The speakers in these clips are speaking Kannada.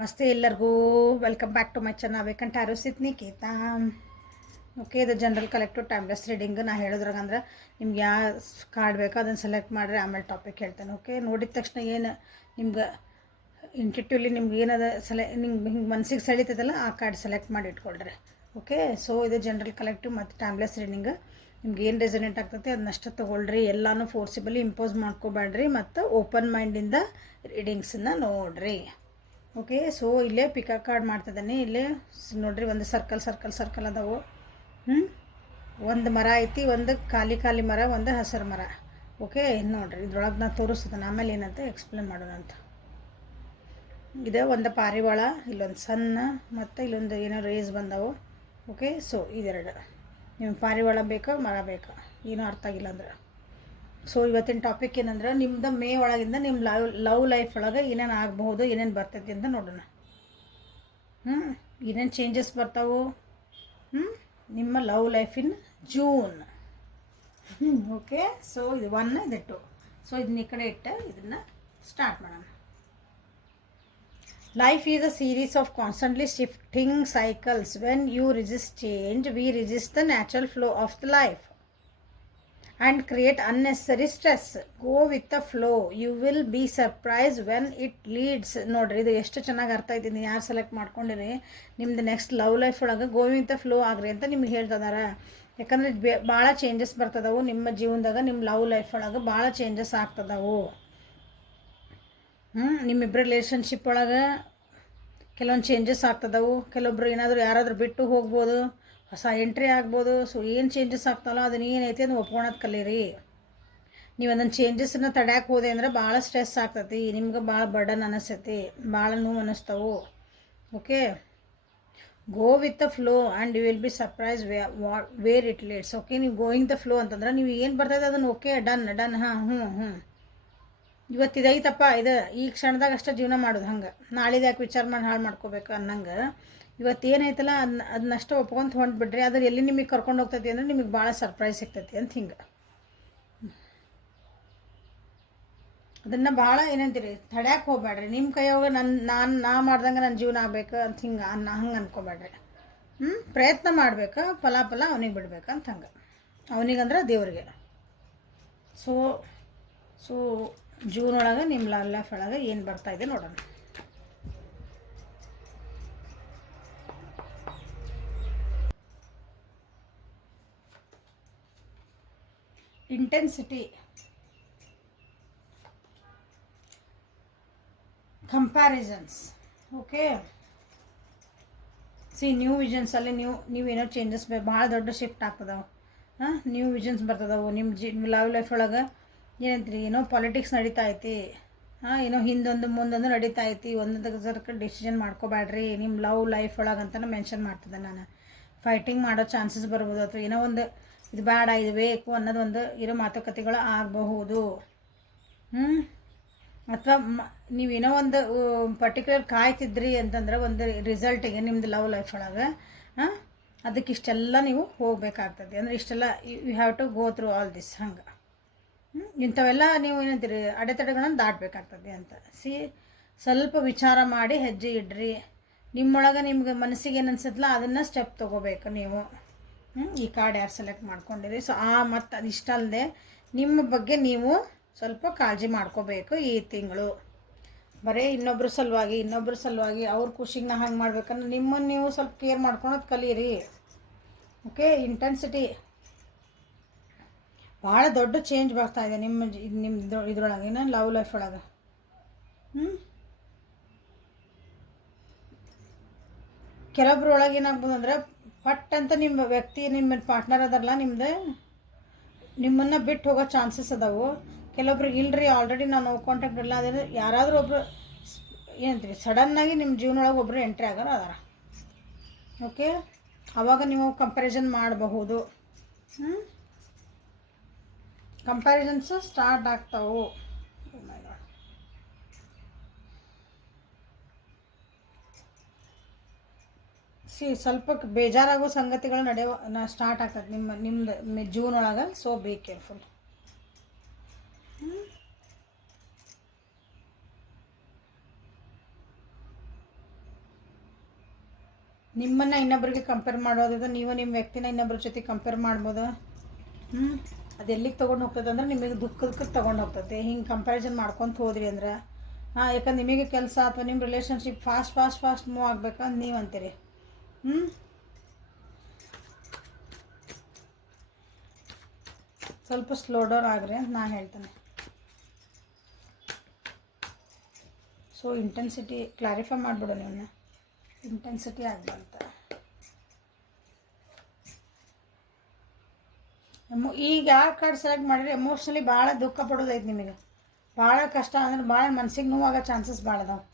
ನಮಸ್ತೆ ಎಲ್ಲರಿಗೂ welcome back to my channel ವೇಕಂಟ್ ಆರು ನಿಕೇತಾ. ಓಕೆ, ಇದು ಜನರಲ್ ಕಲೆಕ್ಟಿವ್ ಟೈಮ್ಲೆಸ್ ರೀಡಿಂಗ್. ನಾ ಹೇಳಿದ್ರಾಗ ಅಂದ್ರೆ ನಿಮ್ಗೆ ಯಾವ ಕಾರ್ಡ್ ಬೇಕೋ ಅದನ್ನು ಸೆಲೆಕ್ಟ್ ಮಾಡಿರಿ, ಆಮೇಲೆ ಟಾಪಿಕ್ ಹೇಳ್ತೇನೆ. ಓಕೆ, ನೋಡಿದ ತಕ್ಷಣ ಏನು ನಿಮ್ಗೆ ಇಂಟ್ಯೂಟಿವ್ಲಿ ನಿಮ್ಗೆ ಏನದ ನಿಮ್ಗೆ ಹಿಂಗೆ ಮನಸ್ಸಿಗೆ ಸೆಳೀತದಲ್ಲ ಆ ಕಾರ್ಡ್ ಸೆಲೆಕ್ಟ್ ಮಾಡಿ ಇಟ್ಕೊಳ್ರಿ. ಓಕೆ, ಸೊ ಇದು ಜನರಲ್ ಕಲೆಕ್ಟಿವ್ ಮತ್ತು ಟೈಮ್ಲೆಸ್ ರೀಡಿಂಗ್. ನಿಮ್ಗೆ ಏನು ರೆಸನೇಟ್ ಆಗ್ತೈತೆ ಅದನ್ನಷ್ಟು ತೊಗೊಳ್ರಿ. ಎಲ್ಲನೂ ಫೋರ್ಸಿಬಲಿ ಇಂಪೋಸ್ ಮಾಡ್ಕೋಬೇಡ್ರಿ ಮತ್ತು ಓಪನ್ ಮೈಂಡಿಂದ ರೀಡಿಂಗ್ಸನ್ನು ನೋಡಿರಿ. ಓಕೆ, ಸೊ ಇಲ್ಲೇ ಪಿಕಾ ಕಾರ್ಡ್ ಮಾಡ್ತಿದ್ದಾನೆ. ಇಲ್ಲೇ ನೋಡ್ರಿ, ಒಂದು ಸರ್ಕಲ್ ಅದಾವು. ಒಂದು ಮರ ಐತಿ, ಒಂದು ಖಾಲಿ ಮರ, ಒಂದು ಹಸಿರು ಮರ. ಓಕೆ, ನೋಡ್ರಿ ಇದ್ರೊಳಗೆ ನಾನು ತೋರಿಸ್ತಾನೆ, ಆಮೇಲೆ ಏನಂತ ಎಕ್ಸ್ಪ್ಲೇನ್ ಮಾಡೋಣ ಅಂತ. ಇದೆ ಒಂದು ಪಾರಿವಾಳ, ಇಲ್ಲೊಂದು ಸಣ್ಣ ಮತ್ತು ಇಲ್ಲೊಂದು ಏನೋ ರೇಸ್ ಬಂದವು. ಓಕೆ, ಸೊ ಇದೆರಡು. ನಿಮ್ಗೆ ಪಾರಿವಾಳ ಬೇಕಾ ಮರ ಬೇಕಾ ಏನೂ ಅರ್ಥ ಆಗಿಲ್ಲ ಅಂದ್ರೆ. ಸೊ ಇವತ್ತಿನ ಟಾಪಿಕ್ ಏನಂದ್ರೆ, ನಿಮ್ದು ಮೇ ಒಳಗಿಂದ ನಿಮ್ಮ ಲವ್ ಲೈಫ್ ಒಳಗೆ ಏನೇನು ಆಗಬಹುದು, ಏನೇನು ಬರ್ತೈತಿ ಅಂತ ನೋಡೋಣ. ಏನೇನು ಚೇಂಜಸ್ ಬರ್ತಾವೆ ನಿಮ್ಮ love life in June. Okay, so ಇದು 1 ಇದು 2. ಸೊ ಇದನ್ನ ಈ ಕಡೆ ಇಟ್ಟು ಇದನ್ನು ಸ್ಟಾರ್ಟ್ ಮಾಡೋಣ. Life is a series of constantly shifting cycles. When you resist change, we resist the natural flow of the life and create unnecessary stress. Go with the flow. You will be surprised when it leads. ನೋಡ್ರಿ, ಇದು ಎಷ್ಟು ಚೆನ್ನಾಗಿ ಅರ್ಥ ಆಯ್ತು. ಯಾರು ಸೆಲೆಕ್ಟ್ ಮಾಡ್ಕೊಂಡಿರಿ ನಿಮ್ದು ನೆಕ್ಸ್ಟ್ ಲವ್ ಲೈಫ್ ಒಳಗೆ ಗೋ ವಿತ್ ದ ಫ್ಲೋ ಆಗ್ರಿ ಅಂತ ನಿಮ್ಗೆ ಹೇಳ್ತಿದಾರ. ಯಾಕಂದ್ರೆ ಭಾಳ ಚೇಂಜಸ್ ಬರ್ತದವು ನಿಮ್ಮ ಜೀವನದಾಗ. ನಿಮ್ಮ ಲವ್ ಲೈಫ್ ಒಳಗೆ ಭಾಳ ಚೇಂಜಸ್ ಆಗ್ತದವು. ನಿಮ್ಮಿಬ್ಬರ ರಿಲೇಷನ್ಶಿಪ್ ಒಳಗೆ ಕೆಲವೊಂದು ಚೇಂಜಸ್ ಆಗ್ತದವು. ಕೆಲವೊಬ್ರು ಏನಾದರೂ ಯಾರಾದರೂ ಬಿಟ್ಟು ಹೋಗ್ಬೋದು, ಹೊಸ ಎಂಟ್ರಿ ಆಗ್ಬೋದು. ಸೊ ಏನು ಚೇಂಜಸ್ ಆಗ್ತಾವಲ್ಲ ಅದನ್ನ ಏನೈತಿ ಅದನ್ನು ಒಪ್ಕೊಳೋದು ಕಲೀರಿ. ನೀವು ಅದನ್ನು ಚೇಂಜಸ್ಸನ್ನು ತಡ್ಯಾಕೆ ಹೋದೆ ಅಂದ್ರೆ ಭಾಳ ಸ್ಟ್ರೆಸ್ ಆಗ್ತೈತಿ, ನಿಮ್ಗೆ ಭಾಳ ಬರ್ಡನ್ ಅನಿಸ್ತೈತಿ, ಭಾಳ ನೋವು ಅನ್ನಿಸ್ತವು. Okay, go with the flow and you will be surprise where it leads. Okay, ನೀವು ಗೋಯಿಂಗ್ ದ ಫ್ಲೋ ಅಂತಂದ್ರೆ ನೀವು ಏನು ಬರ್ತೈತೆ ಅದನ್ನು ಓಕೆ ಡನ್ ಹ್ಞೂ ಇವತ್ತಿದೈತಪ್ಪ, ಇದು ಈ ಕ್ಷಣದಾಗ ಅಷ್ಟೇ ಜೀವನ ಮಾಡೋದು. ಹಂಗೆ ನಾಳಿದು ಯಾಕೆ ವಿಚಾರ ಮಾಡಿ ಹಾಳು ಮಾಡ್ಕೋಬೇಕು ಅನ್ನಂಗೆ ಇವತ್ತೇನೈತಲ್ಲ ಅದನ್ನಷ್ಟು ಒಪ್ಕೊಂತ ಹೊಂಟ್ಬಿಡ್ರಿ. ಅದ್ರ ಎಲ್ಲಿ ನಿಮಗೆ ಕರ್ಕೊಂಡು ಹೋಗ್ತೈತಿ ಅಂದ್ರೆ ನಿಮಗೆ ಭಾಳ ಸರ್ಪ್ರೈಸ್ ಸಿಗ್ತೈತಿ ಅಂತ. ಹಿಂಗೆ ಅದನ್ನು ಭಾಳ ಏನಂತೀರಿ ತಡ್ಯಾಕೆ ಹೋಗ್ಬೇಡ್ರಿ. ನಿಮ್ಮ ಕೈಯೊಳಗೆ ನಾ ಮಾಡ್ದಂಗೆ ನನ್ನ ಜೀವನ ಆಗ್ಬೇಕು ಅಂತ ಹಂಗೆ ಅನ್ಕೋಬೇಡ್ರಿ. ಪ್ರಯತ್ನ ಮಾಡ್ಬೇಕು, ಫಲ ಅವನಿಗೆ ಬಿಡ್ಬೇಕಂತ ಹಂಗೆ. ಅವನಿಗಂದ್ರೆ ದೇವ್ರಿಗೆ. ಸೊ ಜೂನ್ ಒಳಗೆ ನಿಮ್ಮ ಲವ್ ಲೈಫ್ ಒಳಗೆ ಏನು ಬರ್ತಾಯಿದೆ ನೋಡೋಣ. Intensity, comparisons. ಓಕೆ, ನ್ಯೂ ವಿಷನ್ಸಲ್ಲಿ ನೀವೇನೋ ಚೇಂಜಸ್ ಭಾಳ ದೊಡ್ಡ ಶಿಫ್ಟ್ ಆಗ್ತದವು. ನ್ಯೂ ವಿಷನ್ಸ್ ಬರ್ತದವು ನಿಮ್ಮ ಲವ್ ಲೈಫ್ ಒಳಗೆ. ಏನಂತೀರಿ, ಏನೋ ಪಾಲಿಟಿಕ್ಸ್ ನಡೀತಾ ಐತಿ, ಏನೋ ಹಿಂದೊಂದು ಮುಂದೊಂದು ನಡೀತಾ ಐತಿ. ಒಂದೊಂದು ಸರ್ಕ ಡಿಸಿಷನ್ ಮಾಡ್ಕೋಬೇಡ್ರಿ ನಿಮ್ಮ ಲವ್ ಲೈಫ್ ಒಳಗೆ ಅಂತಲೇ ಮೆನ್ಷನ್ ಮಾಡ್ತಿದ್ದೆ ನಾನು. ಫೈಟಿಂಗ್ ಮಾಡೋ ಚಾನ್ಸಸ್ ಬರ್ಬೋದು, ಅಥವಾ ಏನೋ ಒಂದು ಇದು ಬೇಡ ಇದು ಬೇಕು ಅನ್ನೋದೊಂದು ಇರೋ ಮಾತುಕತೆಗಳು ಆಗಬಹುದು. ಅಥವಾ ನೀವೇನೋ ಒಂದು ಪರ್ಟಿಕ್ಯುಲರ್ ಕಾಯ್ತಿದ್ರಿ ಅಂತಂದ್ರೆ ಒಂದು ರಿಸಲ್ಟಿಗೆ ನಿಮ್ಮದು ಲವ್ ಲೈಫ್ ಒಳಗೆ. ಅದಕ್ಕೆ ಇಷ್ಟೆಲ್ಲ ನೀವು ಹೋಗಬೇಕಾಗ್ತದೆ. ಅಂದರೆ ಇಷ್ಟೆಲ್ಲ you have to go through all this. ಹಂಗೆ ಇಂಥವೆಲ್ಲ ನೀವು ಏನಂತೀರಿ ಅಡೆತಡೆಗಳನ್ನು ದಾಟಬೇಕಾಗ್ತದೆ ಅಂತ. ಸ್ವಲ್ಪ ವಿಚಾರ ಮಾಡಿ ಹೆಜ್ಜೆ ಇಡ್ರಿ. ನಿಮ್ಮೊಳಗೆ ನಿಮ್ಗೆ ಮನಸ್ಸಿಗೆ ಏನು ಅನ್ಸತ್ತಲ್ಲ ಅದನ್ನು ಸ್ಟೆಪ್ ತೊಗೋಬೇಕು ನೀವು. ಈ ಕಾರ್ಡ್ ಯಾರು ಸೆಲೆಕ್ಟ್ ಮಾಡ್ಕೊಂಡಿರಿ. ಸೊ ಮತ್ತು ಅದಿಷ್ಟ ಅಲ್ಲದೆ ನಿಮ್ಮ ಬಗ್ಗೆ ನೀವು ಸ್ವಲ್ಪ ಕಾಳಜಿ ಮಾಡ್ಕೋಬೇಕು ಈ ತಿಂಗಳು. ಬರೀ ಇನ್ನೊಬ್ರ ಸಲುವಾಗಿ ಅವ್ರ ಖುಷಿಗೆ ನಾ ಹಂಗೆ ಮಾಡ್ಬೇಕಂದ್ರೆ ನಿಮ್ಮನ್ನು ನೀವು ಸ್ವಲ್ಪ ಕೇರ್ ಮಾಡ್ಕೊಳೋದು ಕಲೀರಿ. ಓಕೆ, ಇಂಟೆನ್ಸಿಟಿ ಭಾಳ ದೊಡ್ಡ ಚೇಂಜ್ ಬರ್ತಾಯಿದೆ ನಿಮ್ಮ ಇದ್ರೊಳಗೆ, ಏನು ಲವ್ ಲೈಫ್ ಒಳಗೆ. ಕೆಲವೊಬ್ರೊಳಗೆ ಏನಾಗ್ಬೋದು ಅಂದ್ರೆ ಪಟ್ ಅಂತ ನಿಮ್ಮ ವ್ಯಕ್ತಿ, ನಿಮ್ಮ ಪಾರ್ಟ್ನರ್ ಅದಾರಲ್ಲ ನಿಮ್ಮನ್ನು ಬಿಟ್ಟು ಹೋಗೋ ಚಾನ್ಸಸ್ ಅದಾವು. ಕೆಲವೊಬ್ರಿಗೆ ಇಲ್ಲರಿ, ಆಲ್ರೆಡಿ ನಾವು ನೋ ಕಾಂಟ್ಯಾಕ್ಟ್ ಇಲ್ಲ. ಅದೇ ಯಾರಾದರೂ ಒಬ್ಬರು ಏನಂತೀವಿ ಸಡನ್ನಾಗಿ ನಿಮ್ಮ ಜೀವನೊಳಗೆ ಒಬ್ಬರು ಎಂಟ್ರಿ ಆಗೋರು ಅದಾರ. ಓಕೆ, ಆವಾಗ ನೀವು ಕಂಪ್ಯಾರಿಸನ್ ಮಾಡಬಹುದು. ಕಂಪ್ಯಾರಿಸನ್ಸ್ ಸ್ಟಾರ್ಟ್ ಆಗ್ತಾವು. ಸ್ವಲ್ಪ ಬೇಜಾರಾಗೋ ಸಂಗತಿಗಳು ಸ್ಟಾರ್ಟ್ ಆಗ್ತದೆ ನಿಮ್ಮದು ಜೂನ್ ಒಳಗೆ. So be careful. ನಿಮ್ಮನ್ನು ಇನ್ನೊಬ್ಬರಿಗೆ ಕಂಪೇರ್ ಮಾಡೋದು, ನೀವು ನಿಮ್ಮ ವ್ಯಕ್ತಿನ ಇನ್ನೊಬ್ಬರ ಜೊತೆ ಕಂಪೇರ್ ಮಾಡ್ಬೋದು. ಅದು ಎಲ್ಲಿಗೆ ತೊಗೊಂಡು ಹೋಗ್ತದೆ ಅಂದ್ರೆ ನಿಮಗೆ ದುಃಖಕ್ಕೆ ತೊಗೊಂಡು ಹೋಗ್ತದೆ. ಹಿಂಗೆ ಕಂಪ್ಯಾರಿಸನ್ ಮಾಡ್ಕೊತ ಹೋದ್ರಿ ಅಂದ್ರೆ ಯಾಕಂದ್ರೆ ನಿಮಗೆ ಕೆಲಸ ಅಥವಾ ನಿಮ್ಮ ರಿಲೇಷನ್ಶಿಪ್ ಫಾಸ್ಟ್ ಮೂವ್ ಆಗ್ಬೇಕಂತ ನೀವು ಅಂತೀರಿ. ಸ್ವಲ್ಪ ಸ್ಲೋ ಡೌನ್ ಆಗ್ರಿ ಅಂತ ನಾನು ಹೇಳ್ತೇನೆ. ಸೊ ಇಂಟೆನ್ಸಿಟಿ ಕ್ಲಾರಿಫೈ ಮಾಡಿಬಿಡು, ನೀವು ಇಂಟೆನ್ಸಿಟಿ ಆಗ್ಬಂತ. ಈಗ ಯಾವ ಕಾರ್ಡ್ ಸೆಲೆಕ್ಟ್ ಮಾಡಿರಿ ಎಮೋಷ್ನಲಿ ಭಾಳ ದುಃಖ ಪಡೋದೈತೆ ನಿಮಗೆ, ಭಾಳ ಕಷ್ಟ ಅಂದ್ರೆ ಭಾಳ ಮನ್ಸಿಗೆ ನೋವಾಗೋ ಚಾನ್ಸಸ್ ಭಾಳ ಅದಾವೆ.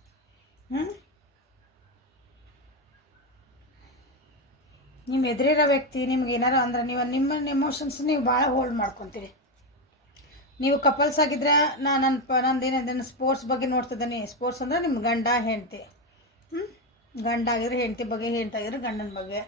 ನಿಮ್ಮ ಎದುರಿರೋ ವ್ಯಕ್ತಿ ನಿಮ್ಗೆ ಏನಾರು ಅಂದ್ರೆ ನೀವು ನಿಮ್ಮ ಎಮೋಷನ್ಸ್ ನೀವು ಭಾಳ ಹೋಲ್ಡ್ ಮಾಡ್ಕೊತೀರಿ. ನೀವು ಕಪಲ್ಸ್ ಆಗಿದ್ರೆ ನಂದೇನೇನು ಸ್ಪೋರ್ಟ್ಸ್ ಬಗ್ಗೆ ನೋಡ್ತಿದ್ದೀನಿ. ಸ್ಪೋರ್ಟ್ಸ್ ಅಂದರೆ ನಿಮ್ಮ ಗಂಡ ಹೆಂಡತಿ, ಗಂಡ ಆಗಿದ್ರೆ ಹೆಂಡತಿ ಬಗ್ಗೆ, ಹೆಂಡತಿ ಆಗಿದ್ರೆ ಗಂಡನ ಬಗ್ಗೆ,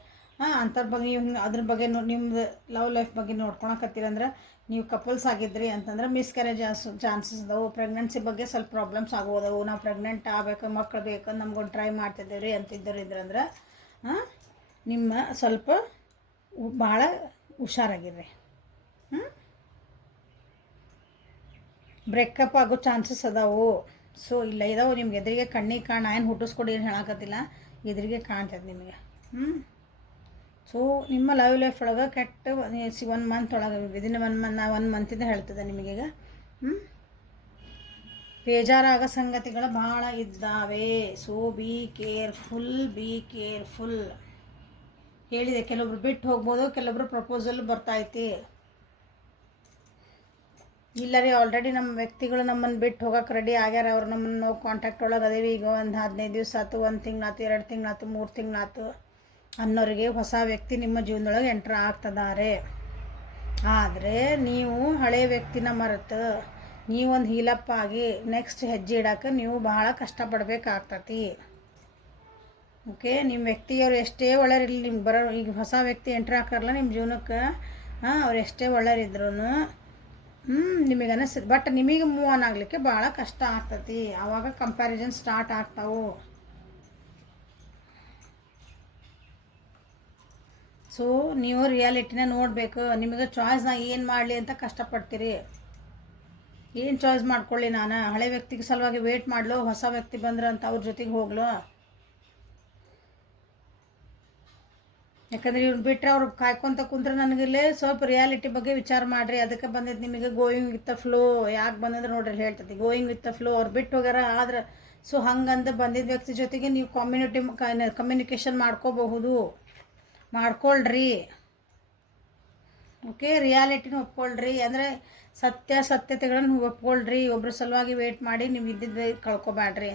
ಅಂಥದ್ರ ಬಗ್ಗೆ ನೀವು ಅದ್ರ ಬಗ್ಗೆ ನಿಮ್ಮದು ಲವ್ ಲೈಫ್ ಬಗ್ಗೆ ನೋಡ್ಕೊಳಕತ್ತೀರಂದ್ರೆ ನೀವು ಕಪಲ್ಸ್ ಆಗಿದ್ರಿ ಅಂತಂದ್ರೆ ಮಿಸ್ಕ್ಯಾರೇಜ್ ಚಾನ್ಸಸ್ ಅದಾವೆ. ಪ್ರೆಗ್ನೆನ್ಸಿ ಬಗ್ಗೆ ಸ್ವಲ್ಪ ಪ್ರಾಬ್ಲಮ್ಸ್ ಆಗೋದವು. ನಾವು ಪ್ರೆಗ್ನೆಂಟ್ ಆಗಬೇಕು, ಮಕ್ಕಳು ಬೇಕು, ನಮ್ಗೊಂದು ಟ್ರೈ ಮಾಡ್ತಿದ್ದೀವಿ ಅಂತಿದ್ದರು ಇದ್ರಂದ್ರೆ ನಿಮ್ಮ ಸ್ವಲ್ಪ ಭಾಳ ಹುಷಾರಾಗಿರ್ರಿ. ಬ್ರೇಕಪ್ ಆಗೋ ಚಾನ್ಸಸ್ ಅದಾವು. ಸೊ ಇಲ್ಲ ಇದಾವೆ ನಿಮ್ಗೆ ಎದುರಿಗೆ ಕಣ್ಣಿಗೆ ಕಾಣ, ಏನು ಹುಟ್ಟಿಸ್ಕೊಡಿ ಏನು ಹೇಳಕತ್ತಿಲ್ಲ, ಎದುರಿಗೆ ಕಾಣ್ತದೆ ನಿಮಗೆ. ಸೊ ನಿಮ್ಮ ಲವ್ ಲೈಫ್ ಒಳಗೆ ಕೆಟ್ಟ 1 ಮಂತ್ ಒಳಗೆ ವಿದಿನ್ 1 ಮಂತಿಂದ ಹೇಳ್ತದೆ ನಿಮಗೀಗ. ಬೇಜಾರಾಗೋ ಸಂಗತಿಗಳು ಭಾಳ ಇದ್ದಾವೆ. So be careful. ಹೇಳಿದೆ, ಕೆಲವೊಬ್ರು ಬಿಟ್ಟು ಹೋಗ್ಬೋದು, ಕೆಲವೊಬ್ರು ಪ್ರಪೋಸಲ್ ಬರ್ತೈತಿ. ಇಲ್ಲ ರೀ, ಆಲ್ರೆಡಿ ನಮ್ಮ ವ್ಯಕ್ತಿಗಳು ನಮ್ಮನ್ನು ಬಿಟ್ಟು ಹೋಗೋಕೆ ರೆಡಿ ಆಗ್ಯಾರ, ಅವ್ರು ನಮ್ಮನ್ನು ನಾವು ಕಾಂಟ್ಯಾಕ್ಟ್ ಒಳಗೆ ಅದೇವಿ. ಈಗ ಒಂದು 15 ದಿವಸ ಆಯ್ತು, 1 ತಿಂಗಳಾಯ್ತು, 2 ತಿಂಗಳಾಯ್ತು, 3 ತಿಂಗಳಾಯ್ತು ಅನ್ನೋರಿಗೆ ಹೊಸ ವ್ಯಕ್ತಿ ನಿಮ್ಮ ಜೀವನದೊಳಗೆ ಎಂಟ್ರ್ ಆಗ್ತದಾರೆ. ಆದರೆ ನೀವು ಹಳೆ ವ್ಯಕ್ತಿನ ಮರೆತು ನೀವೊಂದು ಹೀಲಪ್ ಆಗಿ ನೆಕ್ಸ್ಟ್ ಹೆಜ್ಜೆ ಇಡೋಕೆ ನೀವು ಬಹಳ ಕಷ್ಟಪಡಬೇಕಾಗ್ತತಿ. ಓಕೆ, ನಿಮ್ಮ ವ್ಯಕ್ತಿಯವರು ಎಷ್ಟೇ ಒಳ್ಳೆಯರಿರಲಿ, ನಿಮ್ಗೆ ಬರೋ ಈಗ ಹೊಸ ವ್ಯಕ್ತಿ ಎಂಟ್ರ್ ಹಾಕಾರಲ್ಲ ನಿಮ್ಮ ಜೀವನಕ್ಕೆ, ಅವ್ರು ಎಷ್ಟೇ ಒಳ್ಳೆಯರಿದ್ರು ನಿಮಗೆ ಅನಿಸ್ತದೆ. ಬಟ್ ನಿಮಗೆ ಮೂವ್ ಆನ್ ಆಗಲಿಕ್ಕೆ ಭಾಳ ಕಷ್ಟ ಆಗ್ತತಿ. ಆವಾಗ ಕಂಪ್ಯಾರಿಸನ್ ಸ್ಟಾರ್ಟ್ ಆಗ್ತಾವೆ. ಸೊ ನೀವು ರಿಯಾಲಿಟಿನ ನೋಡಬೇಕು. ನಿಮಗೆ ಚಾಯ್ಸ್ನ ಏನು ಮಾಡಲಿ ಅಂತ ಕಷ್ಟಪಡ್ತೀರಿ. ಏನು ಚಾಯ್ಸ್ ಮಾಡ್ಕೊಳ್ಳಿ? ನಾನು ಹಳೆ ವ್ಯಕ್ತಿಗೆ ಸಲುವಾಗಿ ವೆಯ್ಟ್ ಮಾಡಲು, ಹೊಸ ವ್ಯಕ್ತಿ ಬಂದ್ರೆ ಅಂತ ಅವ್ರ ಜೊತೆಗೆ ಹೋಗ್ಲು? ಯಾಕಂದ್ರೆ ಇವ್ರು ಬಿಟ್ಟರೆ ಅವ್ರು ಕಾಯ್ಕೊತ ಕುಂತ್ರೆ ನನಗಿಲ್ಲೇ ಸ್ವಲ್ಪ ರಿಯಾಲಿಟಿ ಬಗ್ಗೆ ವಿಚಾರ ಮಾಡಿರಿ. ಅದಕ್ಕೆ ಬಂದಿದ್ದು ನಿಮಗೆ ಗೋಯಿಂಗ್ ವಿತ್ ದ ಫ್ಲೋ. ಯಾಕೆ ಬಂದಿದ್ರೆ ನೋಡ್ರಿ ಹೇಳ್ತದೆ, ಗೋಯಿಂಗ್ ವಿತ್ ದ ಫ್ಲೋ. ಅವ್ರು ಬಿಟ್ಟು ಹೋಗ್ಯಾರ ಆದ್ರೆ ಸೊ ಹಂಗಂತ ಬಂದಿದ್ದ ವ್ಯಕ್ತಿ ಜೊತೆಗೆ ನೀವು ಕಮ್ಯುನಿಕೇಷನ್ ಮಾಡ್ಕೊಳ್ರಿ. ಓಕೆ, ರಿಯಾಲಿಟಿನ ಒಪ್ಕೊಳ್ರಿ. ಅಂದರೆ ಸತ್ಯತೆಗಳನ್ನು ಒಪ್ಕೊಳ್ರಿ. ಒಬ್ಬರ ಸಲುವಾಗಿ ವೆಯ್ಟ್ ಮಾಡಿ ನೀವು ಇದ್ದಿದ್ದು ಕಳ್ಕೊಬ್ಯಾಡ್ರಿ.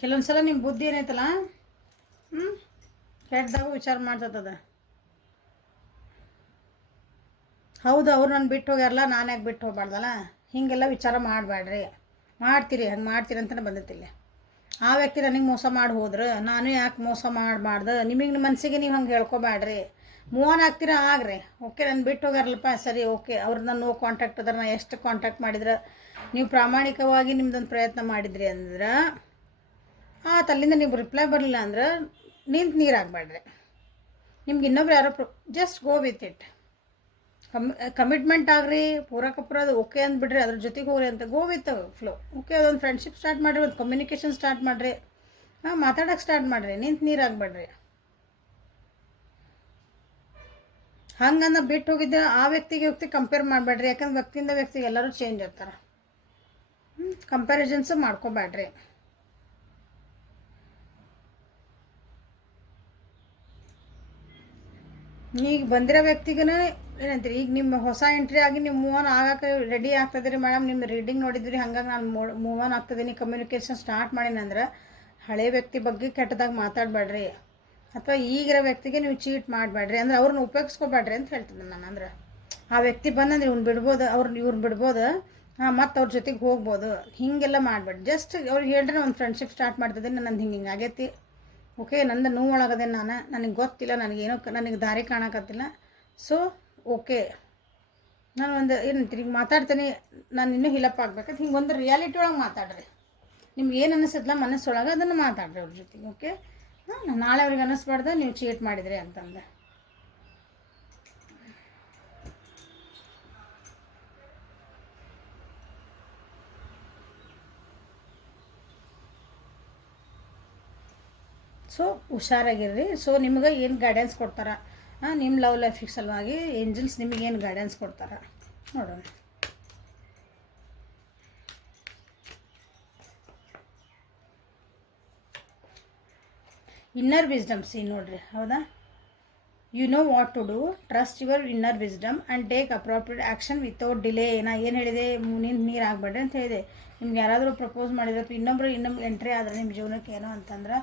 ಕೆಲವೊಂದು ಸಲ ನಿಮ್ಮ ಬುದ್ಧಿ ಏನೈತಲ್ಲ ಕೆಟ್ಟದಾಗ ವಿಚಾರ ಮಾಡ್ತದ. ಹೌದು, ಅವ್ರು ನಾನು ಬಿಟ್ಟು ಹೋಗ್ಯಾರಲ್ಲ, ನಾನು ಯಾಕೆ ಬಿಟ್ಟು ಹೋಗ್ಬಾರ್ದಲ್ಲ, ಹೀಗೆಲ್ಲ ವಿಚಾರ ಮಾಡಬೇಡ್ರಿ. ಮಾಡ್ತೀರಿ, ಹಂಗೆ ಮಾಡ್ತೀರಿ ಅಂತಲೇ ಬಂದೈತಿಲ್ಲ. ಆ ವ್ಯಕ್ತಿ ನನಗೆ ಮೋಸ ಮಾಡಿ ಹೋದ್ರೆ ನಾನು ಯಾಕೆ ಮೋಸ ಮಾಡಬಾರ್ದು? ನಿಮಗೆ ಮನಸ್ಸಿಗೆ ನೀವು ಹಂಗೆ ಹೇಳ್ಕೊಬೇಡ್ರಿ. ಮೂವ್ ಆನ್ ಆಗ್ತೀರಾ ಆಗ್ರಿ. ಓಕೆ, ನಾನು ಬಿಟ್ಟು ಹೋಗ್ಯಾರಲ್ಲಪ್ಪ, ಸರಿ, ಓಕೆ, ಅವ್ರನ್ನ ನೋ ಕಾಂಟ್ಯಾಕ್ಟ್ ಅದಾರ, ನಾ ಎಷ್ಟು ಕಾಂಟ್ಯಾಕ್ಟ್ ಮಾಡಿದ್ರೆ ನೀವು ಪ್ರಾಮಾಣಿಕವಾಗಿ ನಿಮ್ದೊಂದು ಪ್ರಯತ್ನ ಮಾಡಿದ್ರಿ ಅಂದ್ರೆ ಅಲ್ಲಿಂದ ನೀವು ರಿಪ್ಲೈ ಬರಲಿಲ್ಲ ಅಂದ್ರೆ ನಿಂತು ನೀರಾಗಬೇಡ್ರಿ. ನಿಮ್ಗೆ ಇನ್ನೊಬ್ರು ಯಾರೋ just go with it. Commitment ಆಗ್ರಿ, ಪೂರಕಪುರ ಅದು ಓಕೆ ಅಂದ್ಬಿಡ್ರಿ, ಅದ್ರ ಜೊತೆಗೆ ಹೋಗ್ರಿ ಅಂತ ಗೋ ವಿತ್ ಫ್ಲೋ. ಓಕೆ, ಅದೊಂದು ಫ್ರೆಂಡ್ಶಿಪ್ ಸ್ಟಾರ್ಟ್ ಮಾಡಿರಿ, ಒಂದು ಕಮ್ಯುನಿಕೇಷನ್ ಸ್ಟಾರ್ಟ್ ಮಾಡಿರಿ, ಮಾತಾಡೋಕ್ಕೆ ಸ್ಟಾರ್ಟ್ ಮಾಡಿರಿ. ನಿಂತು ನೀರಾಗಬೇಡ್ರಿ. ಹಂಗಂದ್ರೆ ಬಿಟ್ಟು ಹೋಗಿದ್ದೆ ಆ ವ್ಯಕ್ತಿ ಕಂಪೇರ್ ಮಾಡಬೇಡ್ರಿ. ಯಾಕಂದ್ರೆ ವ್ಯಕ್ತಿಯಿಂದ ವ್ಯಕ್ತಿಗೆ ಎಲ್ಲರೂ ಚೇಂಜ್ ಇರ್ತಾರೆ. ಕಂಪ್ಯಾರಿಸನ್ಸ್ ಮಾಡ್ಕೋಬೇಡ್ರಿ. ಈಗ ಬಂದಿರೋ ವ್ಯಕ್ತಿಗೂ ಏನಂತೀರಿ, ಈಗ ನಿಮ್ಮ ಹೊಸ ಎಂಟ್ರಿ ಆಗಿ ನೀವು ಮೂವ್ ಆನ್ ಆಗೋಕೆ ರೆಡಿ ಆಗ್ತದಿರಿ ಮೇಡಮ್, ನಿಮ್ಮ ರೀಡಿಂಗ್ ನೋಡಿದ್ರಿ, ಹಂಗಾಗಿ ನಾನು ಮೂವ್ ಆನ್ ಆಗ್ತದೀನಿ, ಕಮ್ಯುನಿಕೇಷನ್ ಸ್ಟಾರ್ಟ್ ಮಾಡೀನಂದ್ರೆ ಹಳೆ ವ್ಯಕ್ತಿ ಬಗ್ಗೆ ಕೆಟ್ಟದಾಗ ಮಾತಾಡಬೇಡ್ರಿ. ಅಥವಾ ಈಗಿರೋ ವ್ಯಕ್ತಿಗೆ ನೀವು ಚೀಟ್ ಮಾಡಬೇಡ್ರಿ. ಅಂದರೆ ಅವ್ರನ್ನ ಉಪಯೋಗಿಸ್ಕೋಬೇಡ್ರಿ ಅಂತ ಹೇಳ್ತೀನಿ ನಾನು. ಅಂದ್ರೆ ಆ ವ್ಯಕ್ತಿ ಬಂದಂದ್ರೆ ಇವ್ನು ಬಿಡ್ಬೋದು, ಇವ್ರನ್ನ ಬಿಡ್ಬೋದು, ಮತ್ತು ಅವ್ರ ಜೊತೆಗೆ ಹೋಗ್ಬೋದು. ಹೀಗೆಲ್ಲ ಮಾಡಬೇಡ್ರಿ. ಜಸ್ಟ್ ಅವ್ರಿಗೆ ಹೇಳ್ರೆ ಒಂದು ಫ್ರೆಂಡ್ಶಿಪ್ ಸ್ಟಾರ್ಟ್ ಮಾಡ್ತಿದ್ದೀನಿ, ನಂದು ಹಿಂಗೆ ಆಗೈತಿ, ಓಕೆ, ನಂದು ನೋವು ಒಳಗದೆ, ನನಗೆ ಗೊತ್ತಿಲ್ಲ, ನನಗೇನೋ ನನಗೆ ದಾರಿ ಕಾಣಕತ್ತಿಲ್ಲ, ಸೊ ಓಕೆ, ನಾನು ಒಂದು ಏನಂತೀರಿ ಈಗ ಮಾತಾಡ್ತೀನಿ, ನಾನು ಇನ್ನೂ ಹಿಲಪ್ ಆಗ್ಬೇಕಂತ ಹಿಂಗೆ ಒಂದು ರಿಯಾಲಿಟಿ ಒಳಗೆ ಮಾತಾಡ್ರಿ. ನಿಮ್ಗೆ ಏನು ಅನ್ನಿಸ್ತಲ್ಲ ಮನಸ್ಸೊಳಗೆ ಅದನ್ನು ಮಾತಾಡ್ರಿ ಅವ್ರ ಜೊತೆಗೆ. ಓಕೆ, ಹಾಂ, ನಾಳೆ ಅವ್ರಿಗೆ ಅನ್ನಿಸ್ಬಾರ್ದು ನೀವು ಚೀಟ್ ಮಾಡಿದ್ರಿ ಅಂತಂದೆ. ಸೊ ಹುಷಾರಾಗಿರ್ರಿ. ಸೊ ನಿಮ್ಗೆ ಏನು ಗೈಡೆನ್ಸ್ ಕೊಡ್ತಾರೆ ನಿಮ್ಮ ಲವ್ ಲೈಫಿಗೆ ಸಲುವಾಗಿ ಏಂಜಲ್ಸ್ ನಿಮಗೇನು ಗೈಡೆನ್ಸ್ ಕೊಡ್ತಾರೆ ನೋಡೋಣ. ಇನ್ನರ್ ವಿಸ್ಡಮ್ ಸಿ ನೋಡ್ರಿ, ಹೌದಾ? You know what to do, trust your inner wisdom and take appropriate action without delay. ನಾ ಏನು ಹೇಳಿದೆ, ನೀರು ಆಗಬೇಡ್ರಿ ಅಂತ ಹೇಳಿದೆ. ನಿಮ್ಗೆ ಯಾರಾದರೂ ಪ್ರಪೋಸ್ ಮಾಡಿದ್ರೆ ಅಥವಾ ಇನ್ನೊಬ್ರು ಎಂಟ್ರಿ ಆದರೆ ನಿಮ್ಮ ಜೀವನಕ್ಕೆ ಏನೋ ಅಂತಂದ್ರೆ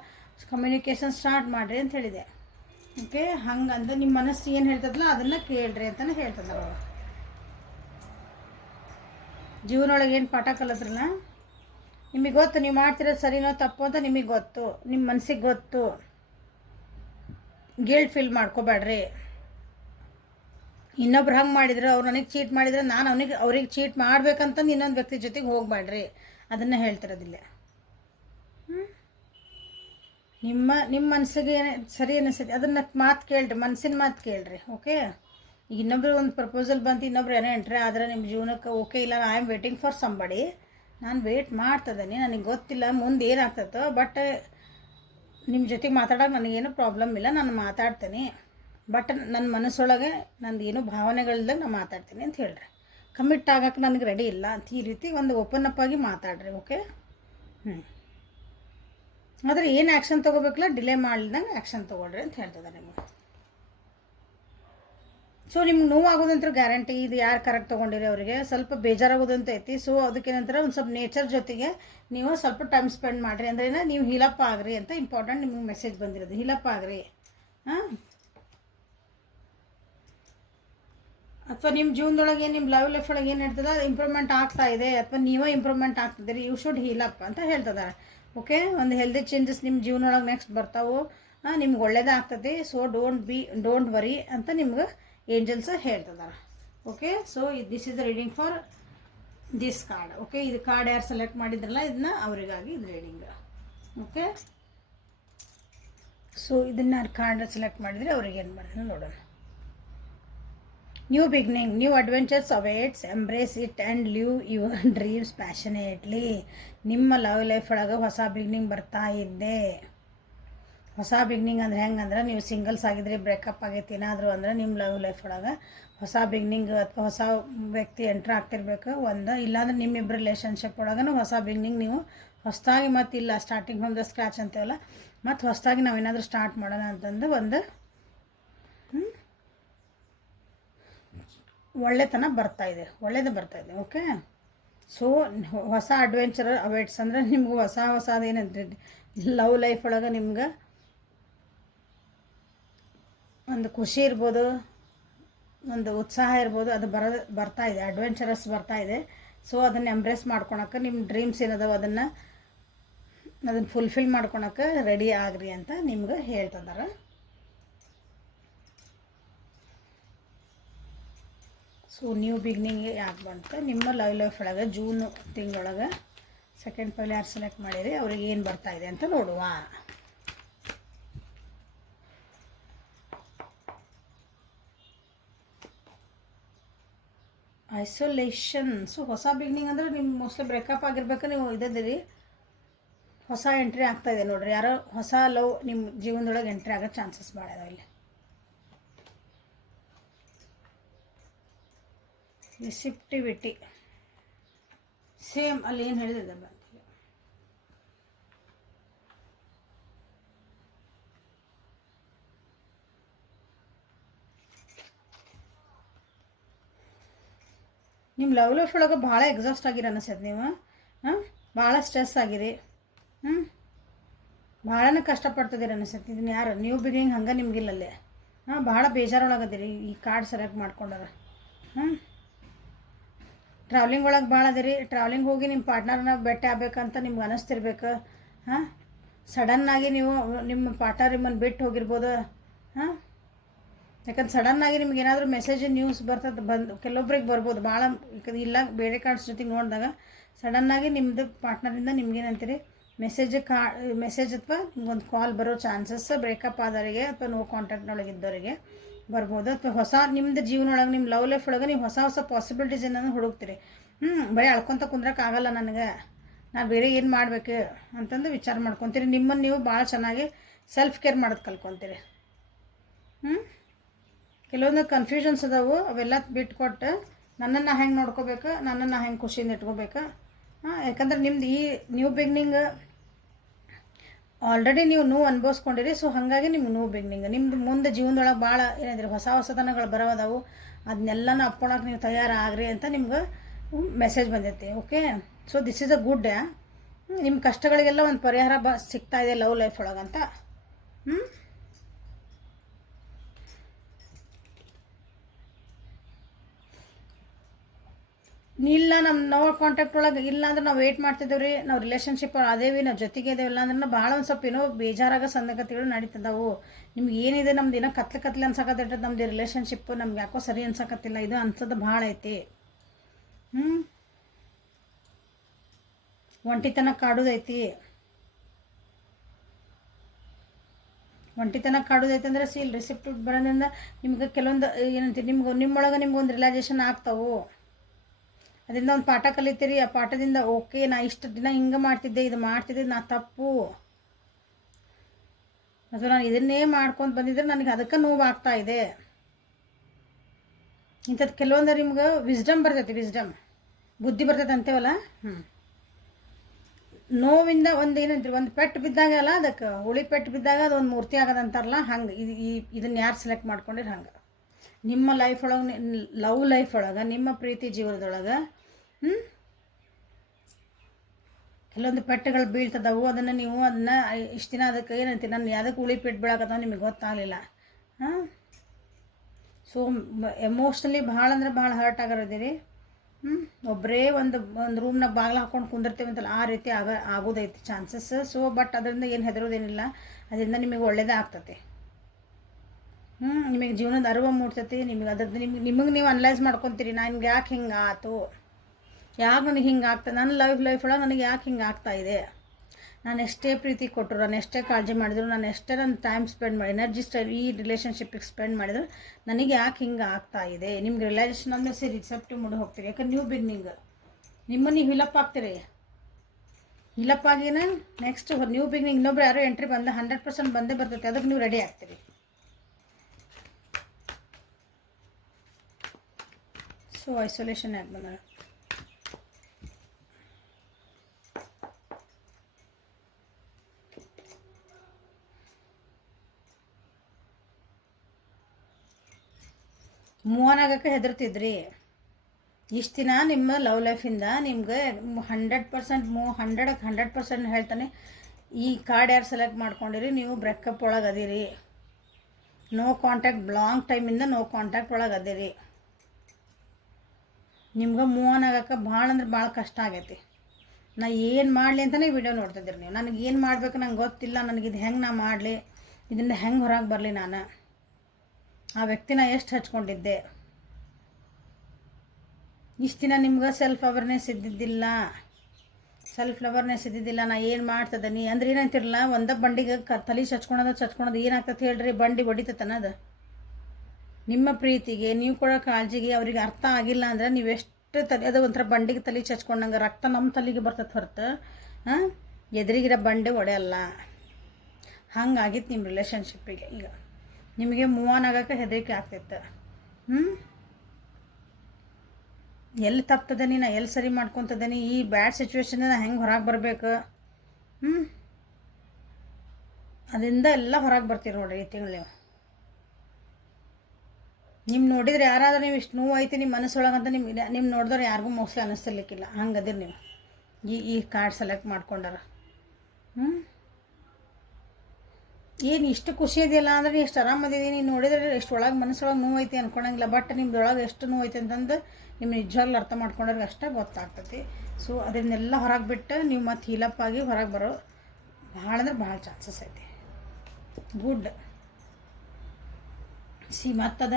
ಕಮ್ಯುನಿಕೇಷನ್ ಸ್ಟಾರ್ಟ್ ಮಾಡಿರಿ ಅಂತ ಹೇಳಿದೆ. ಓಕೆ, ಹಂಗಂದ್ರೆ ನಿಮ್ಮ ಮನಸ್ಸು ಏನು ಹೇಳ್ತದಲ್ಲ ಅದನ್ನು ಕೇಳ್ರಿ ಅಂತಲೇ ಹೇಳ್ತದ. ಜೀವನೊಳಗೆ ಏನು ಪಾಠ ಕಲಿತ್ರಲ್ಲ ನಿಮಗೆ ಗೊತ್ತು, ನೀವು ಮಾಡ್ತಿರೋದು ಸರಿನೋ ತಪ್ಪು ಅಂತ ನಿಮಗೆ ಗೊತ್ತು, ನಿಮ್ಮ ಮನಸ್ಸಿಗೆ ಗೊತ್ತು. ಗಿಲ್ಟ್ ಫೀಲ್ ಮಾಡ್ಕೋಬೇಡ್ರಿ. ಇನ್ನೊಬ್ರು ಹಂಗೆ ಮಾಡಿದ್ರು, ಅವ್ರು ನನಗೆ ಚೀಟ್ ಮಾಡಿದ್ರೆ ನಾನು ಅವ್ರಿಗೆ ಚೀಟ್ ಮಾಡ್ಬೇಕಂತಂದು ಇನ್ನೊಂದು ವ್ಯಕ್ತಿ ಜೊತೆಗೆ ಹೋಗಬೇಡ್ರಿ. ಅದನ್ನು ಹೇಳ್ತಿರೋದಿಲ್ಲ. ನಿಮ್ಮ ಮನಸ್ಸಿಗೆ ಸರಿ ಅನಿಸ್ತೈತಿ ಅದನ್ನು ಮಾತು ಕೇಳ್ರಿ, ಮನಸ್ಸಿನ ಮಾತು ಕೇಳ್ರಿ. ಓಕೆ, ಈಗ ಇನ್ನೊಬ್ರು ಒಂದು ಪ್ರಪೋಸಲ್ ಬಂತು, ಇನ್ನೊಬ್ರು ಏನೋ ಎಂಟ್ರಿ ಆದರೆ ನಿಮ್ಮ ಜೀವನಕ್ಕೆ ಓಕೆ ಇಲ್ಲ, I am waiting for somebody, ನಾನು ವೇಟ್ ಮಾಡ್ತದೇನೆ, ನನಗೆ ಗೊತ್ತಿಲ್ಲ ಮುಂದೆ ಏನಾಗ್ತದೋ, ಬಟ್ ನಿಮ್ಮ ಜೊತೆಗೆ ಮಾತಾಡೋಕೆ ನನಗೇನು ಪ್ರಾಬ್ಲಮ್ ಇಲ್ಲ, ನಾನು ಮಾತಾಡ್ತೀನಿ. ಬಟ್ ನನ್ನ ಮನಸ್ಸೊಳಗೆ ನಂದು ಏನು ಭಾವನೆಗಳ್ದಾಗ ನಾನು ಮಾತಾಡ್ತೀನಿ ಅಂತ ಹೇಳ್ರಿ. ಕಮಿಟ್ ಆಗೋಕ್ಕೆ ನನಗೆ ರೆಡಿ ಇಲ್ಲ ಅಂತ ಈ ರೀತಿ ಒಂದು ಓಪನ್ ಅಪ್ ಆಗಿ ಮಾತಾಡ್ರಿ. ಓಕೆ, ಆದರೆ ಏನು ಆ್ಯಕ್ಷನ್ ತೊಗೋಬೇಕಲ್ಲ ಡಿಲೇ ಮಾಡ್ಲಿದಂಗೆ ಆ್ಯಕ್ಷನ್ ತೊಗೊಳ್ರಿ ಅಂತ ಹೇಳ್ತದೆ ನಿಮಗೆ. ಸೊ ನಿಮ್ಗೆ ನೋವಾಗೋದಂತ ಗ್ಯಾರಂಟಿ. ಇದು ಯಾರು ಕರೆಕ್ಟ್ ತೊಗೊಂಡಿರಿ ಅವರಿಗೆ ಸ್ವಲ್ಪ ಬೇಜಾರಾಗೋದಂತ ಐತಿ. ಸೊ ಅದಕ್ಕೇನಂತಾರೆ ಒಂದು ಸ್ವಲ್ಪ ನೇಚರ್ ಜೊತೆಗೆ ನೀವು ಸ್ವಲ್ಪ ಟೈಮ್ ಸ್ಪೆಂಡ್ ಮಾಡಿರಿ. ಅಂದ್ರೆ ನೀವು ಹೀಲಪ್ ಆಗ್ರಿ ಅಂತ ಇಂಪಾರ್ಟೆಂಟ್ ನಿಮಗೆ ಮೆಸೇಜ್ ಬಂದಿರೋದು. ಹೀಲಪ್ ಆಗ್ರಿ. ಹಾಂ, ಅಥವಾ ನಿಮ್ಮ ಜೀವನದೊಳಗೆ ನಿಮ್ಮ ಲೈಫ್ ಒಳಗೆ ಏನು ಹೇಳ್ತದೆ ಇಂಪ್ರೂವ್ಮೆಂಟ್ ಆಗ್ತಾ ಇದೆ ಅಥವಾ ನೀವೇ ಇಂಪ್ರೂವ್ಮೆಂಟ್ ಆಗ್ತಿದ್ದೀರಿ, ಯು ಶುಡ್ ಹೀಲಪ್ ಅಂತ ಹೇಳ್ತಿದ್ದಾರೆ. ಓಕೆ, ಒಂದು ಹೆಲ್ದಿ ಚೇಂಜಸ್ ನಿಮ್ಮ ಜೀವನೊಳಗೆ ನೆಕ್ಸ್ಟ್ ಬರ್ತಾವೆ, ನಿಮ್ಗೆ ಒಳ್ಳೇದಾಗ್ತದೆ. ಸೊ ಡೋಂಟ್ ವರಿ ಅಂತ ನಿಮ್ಗೆ ಏಂಜಲ್ಸ್ ಹೇಳ್ತಿದ್ದಾರೆ. Okay, so this is the reading for this card. Okay, ಇದು ಕಾರ್ಡ್ ಯಾರು ಸೆಲೆಕ್ಟ್ ಮಾಡಿದ್ರಲ್ಲ ಇದನ್ನ ಅವರಿಗಾಗಿ ಇದು ರೀಡಿಂಗ್. ಓಕೆ, ಸೊ ಇದನ್ನು ಕಾರ್ಡ್ ಸೆಲೆಕ್ಟ್ ಮಾಡಿದರೆ ಅವ್ರಿಗೆ ಏನು ಮಾಡಿದ್ರೆ ನೋಡೋಣ. New beginning, new adventures awaits, embrace it and live your dreams passionately. ನಿಮ್ಮ ಲೈಫ್ ಒಳಗೆ ಹೊಸ ಬಿಗ್ನಿಂಗ್ ಬರ್ತಾ ಇದ್ದೆ. ಹೊಸ ಬಿಗ್ನಿಂಗ್ ಅಂದರೆ ಹೆಂಗಂದ್ರೆ ನೀವು ಸಿಂಗಲ್ಸ್ ಆಗಿದ್ರಿ, ಬ್ರೇಕಪ್ ಆಗೈತಿ ಏನಾದರೂ ಅಂದರೆ ನಿಮ್ಮ ಲೈಫ್ ಒಳಗೆ ಹೊಸ ಬಿಗ್ನಿಂಗ್ ಅಥವಾ ಹೊಸ ವ್ಯಕ್ತಿ ಎಂಟ್ರ್ ಆಗ್ತಿರ್ಬೇಕು ಒಂದು. ಇಲ್ಲಾಂದ್ರೆ ನಿಮ್ಮಿಬ್ಬರು ರಿಲೇಷನ್ಶಿಪ್ ಒಳಗೂ ಹೊಸ ಬಿಗ್ನಿಂಗ್ ನೀವು ಹೊಸದಾಗಿ ಮತ್ತು ಇಲ್ಲ ಸ್ಟಾರ್ಟಿಂಗ್ ಫ್ರಮ್ ದ ಸ್ಕ್ರ್ಯಾಚ್ ಅಂತೀವಲ್ಲ, ಮತ್ತು ಹೊಸದಾಗಿ ನಾವೇನಾದರೂ ಸ್ಟಾರ್ಟ್ ಮಾಡೋಣ ಅಂತಂದು ಒಂದು ಒಳ್ಳೆತನ ಬರ್ತಾಯಿದೆ, ಒಳ್ಳೇದು ಬರ್ತಾಯಿದೆ. ಓಕೆ, ಸೊ ಹೊಸ ಅಡ್ವೆಂಚರ್ ಅವೇಟ್ಸ್ ಅಂದರೆ ನಿಮ್ಗೆ ಹೊಸದು ಏನಂತ ಲವ್ ಲೈಫ್ ಒಳಗೆ ನಿಮ್ಗೆ ಒಂದು ಖುಷಿ ಇರ್ಬೋದು, ಒಂದು ಉತ್ಸಾಹ ಇರ್ಬೋದು, ಅದು ಬರ್ತಾಯಿದೆ, ಅಡ್ವೆಂಚರಸ್ ಬರ್ತಾಯಿದೆ. ಸೊ ಅದನ್ನು ಎಂಬ್ರೇಸ್ ಮಾಡ್ಕೊಳಕ್ಕೆ ನಿಮ್ಮ ಡ್ರೀಮ್ಸ್ ಏನದಾವ ಅದನ್ನು ಫುಲ್ಫಿಲ್ ಮಾಡ್ಕೊಳಕ್ಕೆ ರೆಡಿ ಆಗ್ರಿ ಅಂತ ನಿಮ್ಗೆ ಹೇಳ್ತಿದ್ದಾರೆ. ಸೊ ನ್ಯೂ ಬಿಗ್ನಿಂಗ್ ಯಾಕೆ ಬಂತು ನಿಮ್ಮ ಲೈಫ್ ಒಳಗೆ ಜೂನ್ ತಿಂಗಳೊಳಗೆ ಸೆಕೆಂಡ್ ಪೈಲ್ ಯಾರು ಸೆಲೆಕ್ಟ್ ಮಾಡಿರಿ ಅವ್ರಿಗೆ ಏನು ಬರ್ತಾಯಿದೆ ಅಂತ ನೋಡುವ. ಐಸೋಲೇಷನ್. ಸೊ ಹೊಸ ಬಿಗ್ನಿಂಗ್ ಅಂದರೆ ನಿಮ್ಮ ಮೋಸ್ಟ್ಲಿ ಬ್ರೇಕಪ್ ಆಗಿರ್ಬೇಕು, ನೀವು ಇದ್ದೀರಿ, ಹೊಸ ಎಂಟ್ರಿ ಆಗ್ತಾಯಿದೆ ನೋಡ್ರಿ. ಯಾರೋ ಹೊಸ ಲವ್ ನಿಮ್ಮ ಜೀವನದೊಳಗೆ ಎಂಟ್ರಿ ಆಗೋ ಚಾನ್ಸಸ್ ಭಾಳ ಇದಾವೆ ಇಲ್ಲಿ. ರಿಸಿಪ್ಟಿವಿಟಿ ಸೇಮ್ ಅಲ್ಲಿ ಏನು ಹೇಳಿದೆ ಬಂತಿಲ್ಲ. ನಿಮ್ಮ ಲೈಫ್ ಒಳಗೆ ಭಾಳ ಎಕ್ಸಾಸ್ಟ್ ಆಗಿರಿ ಅನಿಸ್ತದೆ. ನೀವು ಭಾಳ ಸ್ಟ್ರೆಸ್ ಆಗಿರಿ, ಭಾಳನೇ ಕಷ್ಟಪಡ್ತಿದ್ದೀರಿ ಅನಿಸ್ತೈತಿ. ಇದನ್ನ ಯಾರು ನ್ಯೂ ಬಿಗಿನಿಂಗ್ ಹಂಗೆ ನಿಮಗಿಲ್ಲಲ್ಲೇ ಭಾಳ ಬೇಜಾರೊಳಗದಿರಿ ಈ ಕಾರ್ಡ್ ಸೆಲೆಕ್ಟ್ ಮಾಡ್ಕೊಂಡಾರ. ಟ್ರಾವೆಲಿಂಗ್ ಒಳಗೆ ಭಾಳ ಅದಿರಿ. ಟ್ರಾವೆಲಿಂಗ್ ಹೋಗಿ ನಿಮ್ಮ ಪಾರ್ಟ್ನರ್ನ ಭೇಟಿ ಆಗ್ಬೇಕಂತ ನಿಮ್ಗೆ ಅನ್ನಿಸ್ತಿರ್ಬೇಕು. ಸಡನ್ನಾಗಿ ನೀವು ನಿಮ್ಮ ಪಾರ್ಟ್ನರ್ ನಿಮ್ಮನ್ನು ಬಿಟ್ಟು ಹೋಗಿರ್ಬೋದು. ಯಾಕಂದ್ರೆ ಸಡನ್ನಾಗಿ ನಿಮ್ಗೆ ಏನಾದರೂ ಮೆಸೇಜ್ ನ್ಯೂಸ್ ಕೆಲವೊಬ್ರಿಗೆ ಬರ್ಬೋದು, ಭಾಳ ಇಲ್ಲ ಬೇರೆ ಕಾರ್ಡ್ಸ್ ಜೊತೆಗೆ ನೋಡಿದಾಗ ಸಡನ್ನಾಗಿ ನಿಮ್ಮದು ಪಾರ್ಟ್ನರಿಂದ ನಿಮ್ಗೇನಂತೀರಿ ಮೆಸೇಜ್ ಅಥವಾ ಒಂದು ಕಾಲ್ ಬರೋ ಚಾನ್ಸಸ್ ಬ್ರೇಕಪ್ ಆದವರಿಗೆ ಅಥವಾ ನೋ ಕಾಂಟ್ಯಾಕ್ಟ್ನೊಳಗಿದ್ದವರಿಗೆ ಬರ್ಬೋದು. ಅಥವಾ ನಿಮ್ಮದು ಜೀವನೊಳಗೆ ನಿಮ್ಮ ಲವ್ ಲೈಫ್ ಒಳಗೆ ನೀವು ಹೊಸ ಪಾಸಿಬಿಲಿಟೀಸ್ ಏನನ್ನು ಹುಡುಕ್ತೀರಿ. ಬರೀ ಅಳ್ಕೊತ ಕುಂದ್ರಕ್ಕಾಗಲ್ಲ ನನಗೆ, ನಾನು ಬೇರೆ ಏನು ಮಾಡಬೇಕು ಅಂತಂದು ವಿಚಾರ ಮಾಡ್ಕೊತೀರಿ. ನಿಮ್ಮನ್ನು ನೀವು ಭಾಳ ಚೆನ್ನಾಗಿ ಸೆಲ್ಫ್ ಕೇರ್ ಮಾಡೋದು ಕಲ್ಕೊತೀರಿ. ಕೆಲವೊಂದು ಕನ್ಫ್ಯೂಷನ್ಸ್ ಅದಾವು, ಅವೆಲ್ಲ ಬಿಟ್ಕೊಟ್ಟು ನನ್ನನ್ನು ಹೆಂಗೆ ನೋಡ್ಕೋಬೇಕು, ನನ್ನನ್ನು ಹೆಂಗೆ ಖುಷಿಯಿಂದ ಇಟ್ಕೋಬೇಕು. ಯಾಕಂದ್ರೆ ನಿಮ್ದು ಈ ನ್ಯೂ ಬಿಗ್ನಿಂಗ್ ಆಲ್ರೆಡಿ ನೀವು ನೋವು ಅನುಭವಿಸ್ಕೊಂಡಿರಿ. ಸೊ ಹಾಗಾಗಿ ನಿಮ್ಗೆ ನ್ಯೂ ಬಿಗ್ನಿಂಗ್ ನಿಮ್ಮದು ಮುಂದೆ ಜೀವನದೊಳಗೆ ಭಾಳ ಏನಿದ್ರಿ ಹೊಸತನಗಳು ಬರೋದವು, ಅದನ್ನೆಲ್ಲನೂ ಅಪ್ಕೊಳಕ್ಕೆ ನೀವು ತಯಾರಾಗ್ರಿ ಅಂತ ನಿಮ್ಗೆ ಮೆಸೇಜ್ ಬಂದೈತಿ. Okay, so this is a good. ನಿಮ್ಮ ಕಷ್ಟಗಳಿಗೆಲ್ಲ ಒಂದು ಪರಿಹಾರ ಸಿಗ್ತಾ ಇದೆ ಲವ್ ಲೈಫ್ ಒಳಗಂತ. ಇಲ್ಲ ನಾವು ಕಾಂಟ್ಯಾಕ್ಟ್ ಒಳಗೆ ಇಲ್ಲ ಅಂದ್ರೆ ನಾವು ವೆಯ್ಟ್ ಮಾಡ್ತಿದ್ದೇವೆ ರೀ, ನಾವು ರಿಲೇಷನ್ಶಿಪ್ ಅದೇವಿ, ನಾವು ಜೊತೆಗೆ ಇದೇವಿಲ್ಲ ಅಂದ್ರೆ ಭಾಳ ಒಂದು ಸ್ವಲ್ಪ ಏನೋ ಬೇಜಾರಾಗ ಸಂಗತಿಗಳು ನಡೀತದವು. ನಿಮ್ಗೆ ಏನಿದೆ ನಮ್ದು ಏನೋ ಕತ್ಲೆ ಅನ್ಸಕತ್ತಿರ್ತದೆ, ನಮ್ದು ರಿಲೇಷನ್ಶಿಪ್ ನಮ್ಗೆ ಯಾಕೋ ಸರಿ ಅನ್ಸಕತ್ತಿಲ್ಲ, ಇದು ಅನ್ಸೋದು ಭಾಳ ಐತಿ. ಒಂಟಿತನ ಕಾಡೋದೈತಿ. ಅಂದ್ರೆ ಸೀಲ್ ರಿಸಿಪ್ಟ್ ಬರೋದ್ರಿಂದ ನಿಮ್ಗೆ ಕೆಲವೊಂದು ಏನಂತೀವಿ ನಿಮ್ಮೊಳಗೆ ನಿಮ್ಗೊಂದು ರಿಯಲೈಸೇಷನ್ ಆಗ್ತಾವು. ಅದರಿಂದ ಒಂದು ಪಾಠ ಕಲಿತೀರಿ. ಆ ಪಾಠದಿಂದ ಓಕೆ, ನಾ ಇಷ್ಟು ದಿನ ಹಿಂಗೆ ಮಾಡ್ತಿದ್ದೆ, ಇದು ಮಾಡ್ತಿದ್ದೆ, ನಾ ತಪ್ಪು, ಅಥವಾ ನಾನು ಇದನ್ನೇ ಮಾಡ್ಕೊಂಡು ಬಂದಿದ್ರೆ ನನಗೆ ಅದಕ್ಕೆ ನೋವು ಆಗ್ತಾ ಇದೆ. ಇಂಥದ್ದು ಕೆಲವೊಂದು ನಿಮ್ಗೆ ವಿಸ್ಡಮ್ ಬರ್ತೈತಿ, ಬುದ್ಧಿ ಬರ್ತೈತೆ ಅಂತೇವಲ್ಲ. ನೋವಿಂದ ಒಂದು ಏನಂತೀರಿ, ಒಂದು ಪೆಟ್ಟು ಬಿದ್ದಾಗ ಅಲ್ಲ, ಅದಕ್ಕೆ ಹುಳಿ ಪೆಟ್ಟು ಬಿದ್ದಾಗ ಅದು ಒಂದು ಮೂರ್ತಿ ಆಗೋದಂತಾರಲ್ಲ, ಹಂಗೆ ಇದನ್ನು ಯಾರು ಸೆಲೆಕ್ಟ್ ಮಾಡ್ಕೊಂಡಿರಿ ಹಂಗೆ ನಿಮ್ಮ ಲೈಫ್ ಒಳಗೆ, ಲವ್ ಲೈಫ್ ಒಳಗೆ, ನಿಮ್ಮ ಪ್ರೀತಿ ಜೀವನದೊಳಗೆ ಕೆಲವೊಂದು ಪೆಟ್ಟುಗಳು ಬೀಳ್ತದವು. ಅದನ್ನು ಇಷ್ಟು ದಿನ ಅದಕ್ಕೆ ಏನಂತೀವಿ, ನಾನು ಯಾವುದಕ್ಕೆ ಉಳಿ ಪೆಟ್ಟು ಬೀಳಾಕತ್ತವ ನಿಮಗೆ ಗೊತ್ತಾಗಲಿಲ್ಲ. ಸೊ ಎಮೋಷ್ನಲಿ ಭಾಳ ಅಂದ್ರೆ ಭಾಳ ಹರ್ಟ್ ಆಗಿರೋದಿರಿ. ಒಬ್ಬರೇ ಒಂದು ರೂಮ್ನಾಗ ಬಾಗಿಲು ಹಾಕ್ಕೊಂಡು ಕುಂದಿರ್ತೀವಿ ಅಂತಲ್ಲ, ಆ ರೀತಿ ಆಗೋದೈತಿ ಚಾನ್ಸಸ್. ಸೊ ಬಟ್ ಅದರಿಂದ ಏನು ಹೆದರೋದೇನಿಲ್ಲ, ಅದರಿಂದ ನಿಮಗೆ ಒಳ್ಳೇದೇ ಆಗ್ತದೆ. ನಿಮಗೆ ಜೀವನದ ಅರಿವು ಮೂಡ್ತೈತಿ. ನಿಮಗೆ ಅದ್ರದ್ದು ನಿಮಗೆ ನೀವು ಅನಲೈಸ್ ಮಾಡ್ಕೊತೀರಿ, ನನಗೆ ಯಾಕೆ ಹಿಂಗೆ ಆಯ್ತು, ಯಾಕೆ ನನಗೆ ಹಿಂಗೆ ಆಗ್ತದೆ, ನನ್ನ ಲೈಫ್ ಒಳಗೆ ನನಗೆ ಯಾಕೆ ಹಿಂಗೆ ಆಗ್ತಾಯಿದೆ, ನಾನು ಎಷ್ಟೇ ಪ್ರೀತಿ ಕೊಟ್ಟರು, ನಾನು ಎಷ್ಟೇ ಕಾಳಜಿ ಮಾಡಿದ್ರು, ನಾನು ಎಷ್ಟೇ ನನ್ನ ಟೈಮ್ ಸ್ಪೆಂಡ್ ಮಾಡಿ ಈ ರಿಲೇಷನ್ಶಿಪ್ಪಿಗೆ ಸ್ಪೆಂಡ್ ಮಾಡಿದ್ರು, ನನಗೆ ಯಾಕೆ ಹಿಂಗೆ ಆಗ್ತಾಯಿದೆ. ನಿಮ್ಗೆ ರಿಯಲೈಸೇಷನ್ ಅಂದರೆ ರಿಸೆಪ್ಟಿವ್ ಮೂಡ್ ಹೋಗ್ತೀರಿ. ಯಾಕಂದ್ರೆ ನ್ಯೂ ಬಿಗ್ನಿಂಗ್ ನಿಮ್ಮನ್ನು ನೀವು ಹಿಲಪ್ ಆಗ್ತೀರಿ. ಹಿಲಪ್ ಆಗಿನ ನೆಕ್ಸ್ಟ್ ನ್ಯೂ ಬಿಗ್ನಿಂಗ್ ಇನ್ನೊಬ್ರು ಯಾರೋ ಎಂಟ್ರಿ 100% ಬಂದೇ ಬರ್ತೈತೆ, ಅದಕ್ಕೆ ನೀವು ರೆಡಿ ಆಗ್ತೀರಿ. ಸೊ ಐಸೋಲೇಷನ್ ಯಾಕೆ ಬಂದ, ಮೂವನ್ ಆಗೋಕ್ಕೆ ಹೆದರ್ತಿದ್ರಿ. ಇಷ್ಟು ದಿನ ನಿಮ್ಮ ಲವ್ ಲೈಫಿಂದ ನಿಮ್ಗೆ 100% ಹೇಳ್ತಾನೆ. ಈ ಕಾರ್ಡ್ ಯಾರು ಸೆಲೆಕ್ಟ್ ಮಾಡ್ಕೊಂಡಿರಿ, ನೀವು ಬ್ರೇಕಪ್ ಒಳಗೆ ಅದೀರಿ, ನೋ ಕಾಂಟ್ಯಾಕ್ಟ್, ಲಾಂಗ್ ಟೈಮಿಂದ ನೋ ಕಾಂಟ್ಯಾಕ್ಟ್ ಒಳಗೆ ಅದೀರಿ. ನಿಮ್ಗೆ ಮೂವನ್ ಆಗೋಕ್ಕೆ ಭಾಳ ಅಂದ್ರೆ ಭಾಳ ಕಷ್ಟ ಆಗೈತಿ. ನಾ ಏನು ಮಾಡಲಿ ಅಂತಲೇ ವಿಡಿಯೋ ನೋಡ್ತಿದ್ದೀರಿ ನೀವು. ನನಗೆ ಏನು ಮಾಡಬೇಕು ನಂಗೆ ಗೊತ್ತಿಲ್ಲ, ನನಗಿದು ಹೆಂಗೆ ನಾ ಮಾಡಲಿ, ಇದರಿಂದ ಹೆಂಗೆ ಹೊರಗೆ ಬರಲಿ, ನಾನು ಆ ವ್ಯಕ್ತಿನ ಎಷ್ಟು ಹಚ್ಕೊಂಡಿದ್ದೆ, ಇಷ್ಟು ದಿನ ನಿಮ್ಗೆ ಸೆಲ್ಫ್ ಅವೇರ್ನೆಸ್ ಇದ್ದಿದ್ದಿಲ್ಲ, ನಾ ಏನು ಮಾಡ್ತದನಿ ಅಂದ್ರೆ ಏನಂತಿರಲ್ಲ, ಒಂದ ಬಂಡಿಗೆ ತಲೆ ಚಚ್ಕೊಳೋದು ಏನಾಗ್ತದೆ ಹೇಳ್ರಿ, ಬಂಡಿ ಹೊಡಿತನದು. ನಿಮ್ಮ ಪ್ರೀತಿಗೆ ನೀವು ಕೊಡೋ ಕಾಳಜಿಗೆ ಅವ್ರಿಗೆ ಅರ್ಥ ಆಗಿಲ್ಲ ಅಂದ್ರೆ ನೀವು ಎಷ್ಟು ಅದು ಒಂಥರ ಬಂಡಿಗೆ ತಲೆ ಚಚ್ಕೊಂಡಂಗೆ ರಕ್ತ ನಮ್ಮ ತಲೆಗೆ ಬರ್ತದೆ ಹೊರತು ಎದುರಿಗಿರೋ ಬಂಡೆ ಒಡೆಯಲ್ಲ. ಹಂಗಾಗಿತ್ತು ನಿಮ್ಮ ರಿಲೇಷನ್ಶಿಪ್ಪಿಗೆ. ಈಗ ನಿಮಗೆ ಮೂವನ್ ಆಗೋಕ್ಕೆ ಹೆದರಿಕೆ ಆಗ್ತೈತೆ. ಎಲ್ಲಿ ತಪ್ತದನಿ, ನಾ ಎಲ್ಲಿ ಸರಿ ಮಾಡ್ಕೊತದನಿ, ಈ ಬ್ಯಾಡ್ ಸಿಚುವೇಶನಿಂದ ಹೆಂಗೆ ಹೊರಗೆ ಬರಬೇಕು, ಅದರಿಂದ ಎಲ್ಲ ಹೊರಗೆ ಬರ್ತೀರಿ ನೋಡಿರಿ ಈ ತಿಂಗಳು ನೀವು. ನಿಮ್ಮ ನೋಡಿದ್ರೆ ಯಾರಾದ್ರೂ ನೀವು ಇಷ್ಟು ನೋವು ಐತಿ ನಿಮ್ಮ ಮನಸ್ಸೊಳಗಂತ ನಿಮ್ಮ ನೋಡಿದ್ರೆ ಯಾರಿಗೂ ಮೋಸ್ಟ್ಲಿ ಅನ್ನಿಸ್ತಿರ್ಲಿಕ್ಕಿಲ್ಲ. ಹಂಗದಿರಿ ನೀವು ಈ ಕಾರ್ಡ್ ಸೆಲೆಕ್ಟ್ ಮಾಡ್ಕೊಂಡಾರ. ಏನು ಇಷ್ಟು ಖುಷಿ ಇದೆಯಲ್ಲ ಅಂದರೆ ಎಷ್ಟು ಆರಾಮದಿದ್ದೀನಿ, ನೋಡಿದ್ರೆ ಎಷ್ಟು ಒಳಗೆ ಮನಸ್ಸೊಳಗೆ ನೋವು ಐತಿ ಅಂದ್ಕೊಳಂಗಿಲ್ಲ. ಬಟ್ ನಿಮ್ದೊಳಗೆ ಎಷ್ಟು ನೋವು ಐತಿ ಅಂತಂದು ನಿಮ್ಮ ನಿಜವಾಗ್ಲೂ ಅರ್ಥ ಮಾಡ್ಕೊಂಡ್ರೆ ಅಷ್ಟೇ ಗೊತ್ತಾಗ್ತೈತಿ. ಸೊ ಅದನ್ನೆಲ್ಲ ಹೊರಗೆ ಬಿಟ್ಟು ನೀವು ಮತ್ತೆ ಹೀಲಪ್ ಆಗಿ ಹೊರಗೆ ಬರೋ ಭಾಳ ಅಂದ್ರೆ ಭಾಳ ಚಾನ್ಸಸ್ ಐತಿ. ಗುಡ್. ಮತ್ತದ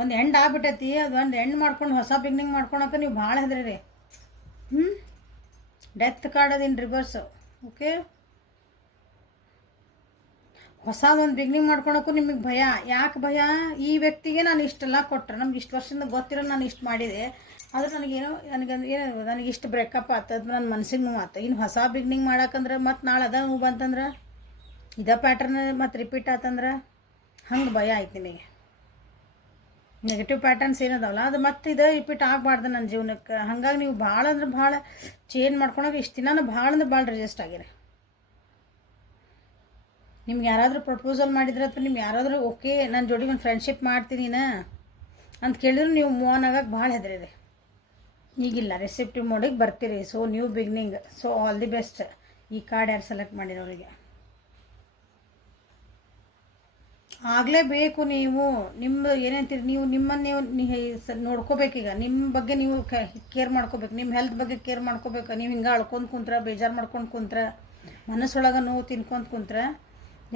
ಒಂದು ಎಂಡ್ ಆಗ್ಬಿಟ್ಟೈತಿ. ಅದು ಒಂದು ಎಂಡ್ ಮಾಡ್ಕೊಂಡು ಹೊಸ ಬಿಗ್ನಿಂಗ್ ಮಾಡ್ಕೊಳಕ್ಕೆ ನೀವು ಭಾಳ ಹೆದ್ರಿ. ಡೆತ್ ಕಾರ್ಡ್ ಅದು ಇನ್ ರಿವರ್ಸ್. ಓಕೆ, ಹೊಸದೊಂದು ಬಿಗ್ನಿಂಗ್ ಮಾಡ್ಕೊಳಕ್ಕೂ ನಿಮಗೆ ಭಯ. ಯಾಕೆ ಭಯ? ಈ ವ್ಯಕ್ತಿಗೆ ನಾನು ಇಷ್ಟೆಲ್ಲ ಕೊಟ್ಟರೆ, ನಮ್ಗೆ ಇಷ್ಟು ವರ್ಷದಿಂದ ಗೊತ್ತಿರೋ ನಾನು ಇಷ್ಟು ಮಾಡಿದೆ, ಆದ್ರೆ ನನಗೇನೋ ನನಗೆ ಇಷ್ಟು ಬ್ರೇಕಪ್ ಆಗ್ತದೆ, ನನ್ನ ಮನಸ್ಸಿಗೆ ನೋವು ಆತ. ಇನ್ನು ಹೊಸ ಬಿಗ್ನಿಂಗ್ ಮಾಡಕ್ಕಂದ್ರೆ ಮತ್ತು ನಾಳೆ ಅದ ನೋವು ಬಂತಂದ್ರೆ, ಇದೇ ಪ್ಯಾಟರ್ನ್ ಮತ್ತು ರಿಪೀಟ್ ಆತಂದ್ರೆ ಹಂಗೆ ಭಯ ಆಯ್ತು ನಿಮಗೆ. ನೆಗೆಟಿವ್ ಪ್ಯಾಟರ್ನ್ಸ್ ಏನದಾವಲ್ಲ ಅದು ಮತ್ತೆ ಇದು ರಿಪೀಟ್ ಆಗಬಾರ್ದು ನನ್ನ ಜೀವನಕ್ಕೆ. ಹಾಗಾಗಿ ನೀವು ಭಾಳ ಅಂದ್ರೆ ಭಾಳ ಚೇಂಜ್ ಮಾಡ್ಕೊಳಕ್ಕೆ ಇಷ್ಟು ದಿನ ಭಾಳ ಅಂದ್ರೆ ಭಾಳ ರಿಜೆಸ್ಟ್ ಆಗಿರಿ. ನಿಮ್ಗೆ ಯಾರಾದರೂ ಪ್ರಪೋಸಲ್ ಮಾಡಿದ್ರೆ ಅಥವಾ ನಿಮ್ಗೆ ಯಾರಾದರೂ ಓಕೆ ನನ್ನ ಜೋಡಿ ಒಂದು ಫ್ರೆಂಡ್ಶಿಪ್ ಮಾಡ್ತೀನಿನ ಅಂತ ಕೇಳಿದ್ರು ನೀವು ಮೂವ್ ಆನ್ ಆಗಕ್ಕೆ ಭಾಳ ಹೆದರಿರಿ. ಈಗಿಲ್ಲ, ರಿಸೆಪ್ಟಿವ್ ಮೋಡಿಗೆ ಬರ್ತೀರಿ. So new beginning. So all the best. ಈ ಕಾರ್ಡ್ ಯಾರು ಸೆಲೆಕ್ಟ್ ಮಾಡಿರೋರಿಗೆ ಆಗಲೇಬೇಕು. ನೀವು ನಿಮ್ಮ ಏನಂತೀರಿ, ನೀವು ನಿಮ್ಮನ್ನು ನೀವು ನೋಡ್ಕೋಬೇಕೀಗ. ನಿಮ್ಮ ಬಗ್ಗೆ ನೀವು ಕೇರ್ ಮಾಡ್ಕೋಬೇಕು. ನಿಮ್ಮ ಹೆಲ್ತ್ ಬಗ್ಗೆ ಕೇರ್ ಮಾಡ್ಕೋಬೇಕು. ನೀವು ಹಿಂಗೆ ಅಳ್ಕೊಂಡು ಕುಂತ್ರೆ, ಬೇಜಾರು ಮಾಡ್ಕೊಂಡು ಕುಂತ್ರೆ, ಮನಸ್ಸೊಳಗೆ ನೋವು ತಿನ್ಕೊಂಡು ಕುಂತ್ರೆ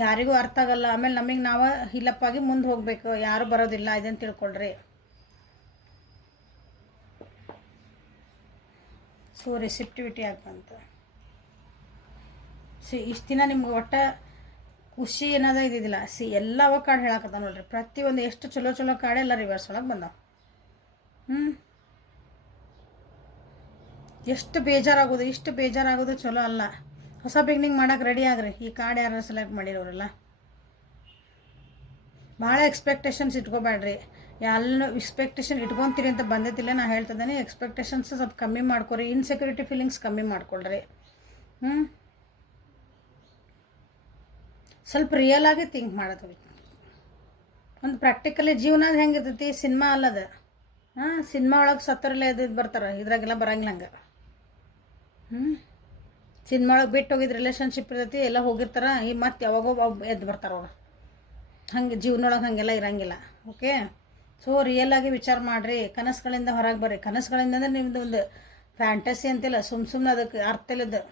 ಯಾರಿಗೂ ಅರ್ಥ ಆಗಲ್ಲ. ಆಮೇಲೆ ನಮಗೆ ನಾವು ಹಿಲಪ್ಪಾಗಿ ಮುಂದೆ ಹೋಗಬೇಕು. ಯಾರೂ ಬರೋದಿಲ್ಲ ಇದನ್ನು ತಿಳ್ಕೊಳ್ರಿ. So receptivity ಆಗ್ಬಂತ. ಇಷ್ಟು ದಿನ ನಿಮ್ಗೆ ಒಟ್ಟು ಖುಷಿ ಏನಾದ ಇದ್ದಿದ್ದಿಲ್ಲ. ಎಲ್ಲ ಕಾರ್ಡ್ ಹೇಳಕತ್ತ ನೋಡ್ರಿ. ಪ್ರತಿಯೊಂದು ಎಷ್ಟು ಚಲೋ ಚಲೋ ಕಾರ್ಡ್ ಎಲ್ಲ ರಿವರ್ಸ್ ಒಳಗೆ ಬಂದಾವ. ಎಷ್ಟು ಬೇಜಾರಾಗೋದು, ಇಷ್ಟು ಬೇಜಾರಾಗೋದು ಚಲೋ ಅಲ್ಲ. ಹೊಸ ಬಿಗ್ನಿಂಗ್ ಮಾಡೋಕೆ ರೆಡಿ ಆಗ್ರಿ. ಈ ಕಾರ್ಡ್ ಯಾರು ಸೆಲೆಕ್ಟ್ ಮಾಡಿರೋರಲ್ಲ ಭಾಳ ಎಕ್ಸ್ಪೆಕ್ಟೇಷನ್ಸ್ ಇಟ್ಕೋಬೇಡ್ರಿ. ಎಲ್ಲ ಎಕ್ಸ್ಪೆಕ್ಟೇಷನ್ ಇಟ್ಕೊತೀರಿ ಅಂತ ಬಂದೈತಿಲ್ಲ. ನಾ ಹೇಳ್ತಿದ್ದೇನೆ, ಎಕ್ಸ್ಪೆಕ್ಟೇಷನ್ಸ್ ಸ್ವಲ್ಪ ಕಮ್ಮಿ ಮಾಡ್ಕೊರಿ. ಇನ್ಸೆಕ್ಯೂರಿಟಿ ಫೀಲಿಂಗ್ಸ್ ಕಮ್ಮಿ ಮಾಡ್ಕೊಳ್ರಿ. ಸ್ವಲ್ಪ ರಿಯಲ್ ಆಗಿ ಥಿಂಕ್ ಮಾಡೋದು. ಒಂದು ಪ್ರಾಕ್ಟಿಕಲಿ ಜೀವನ ಹೆಂಗಿರ್ತೈತಿ, ಸಿನಿಮಾ ಅಲ್ಲದ. ಸಿನಿಮಾ ಒಳಗೆ ಸತ್ತರೆಲ್ಲ ಎದ್ದು ಬರ್ತಾರೆ, ಇದ್ರಾಗೆಲ್ಲ ಬರಂಗಿಲ್ಲ ಹಂಗೆ. ಸಿನಿಮಾ ಒಳಗೆ ಬಿಟ್ಟು ಹೋಗಿದ್ದು ರಿಲೇಷನ್ಶಿಪ್ ಇರ್ತೈತಿ, ಎಲ್ಲ ಹೋಗಿರ್ತಾರೆ, ಈ ಮತ್ತೆ ಯಾವಾಗೋ ಎದ್ದು ಬರ್ತಾರೆ ಅವ್ರು. ಹಂಗೆ ಜೀವನೊಳಗೆ ಹಾಗೆಲ್ಲ ಇರಂಗಿಲ್ಲ. ಓಕೆ, ಸೊ ರಿಯಲ್ ಆಗಿ ವಿಚಾರ ಮಾಡಿರಿ. ಕನಸುಗಳಿಂದ ಹೊರಗೆ ಬರ್ರಿ. ಕನಸುಗಳಿಂದ ಅಂದರೆ ನಿಮ್ದು ಒಂದು ಫ್ಯಾಂಟಸಿ ಅಂತಿಲ್ಲ, ಸುಮ್ಮನೆ ಅದಕ್ಕೆ ಅರ್ಥ ಇಲ್ಲದ್ದು.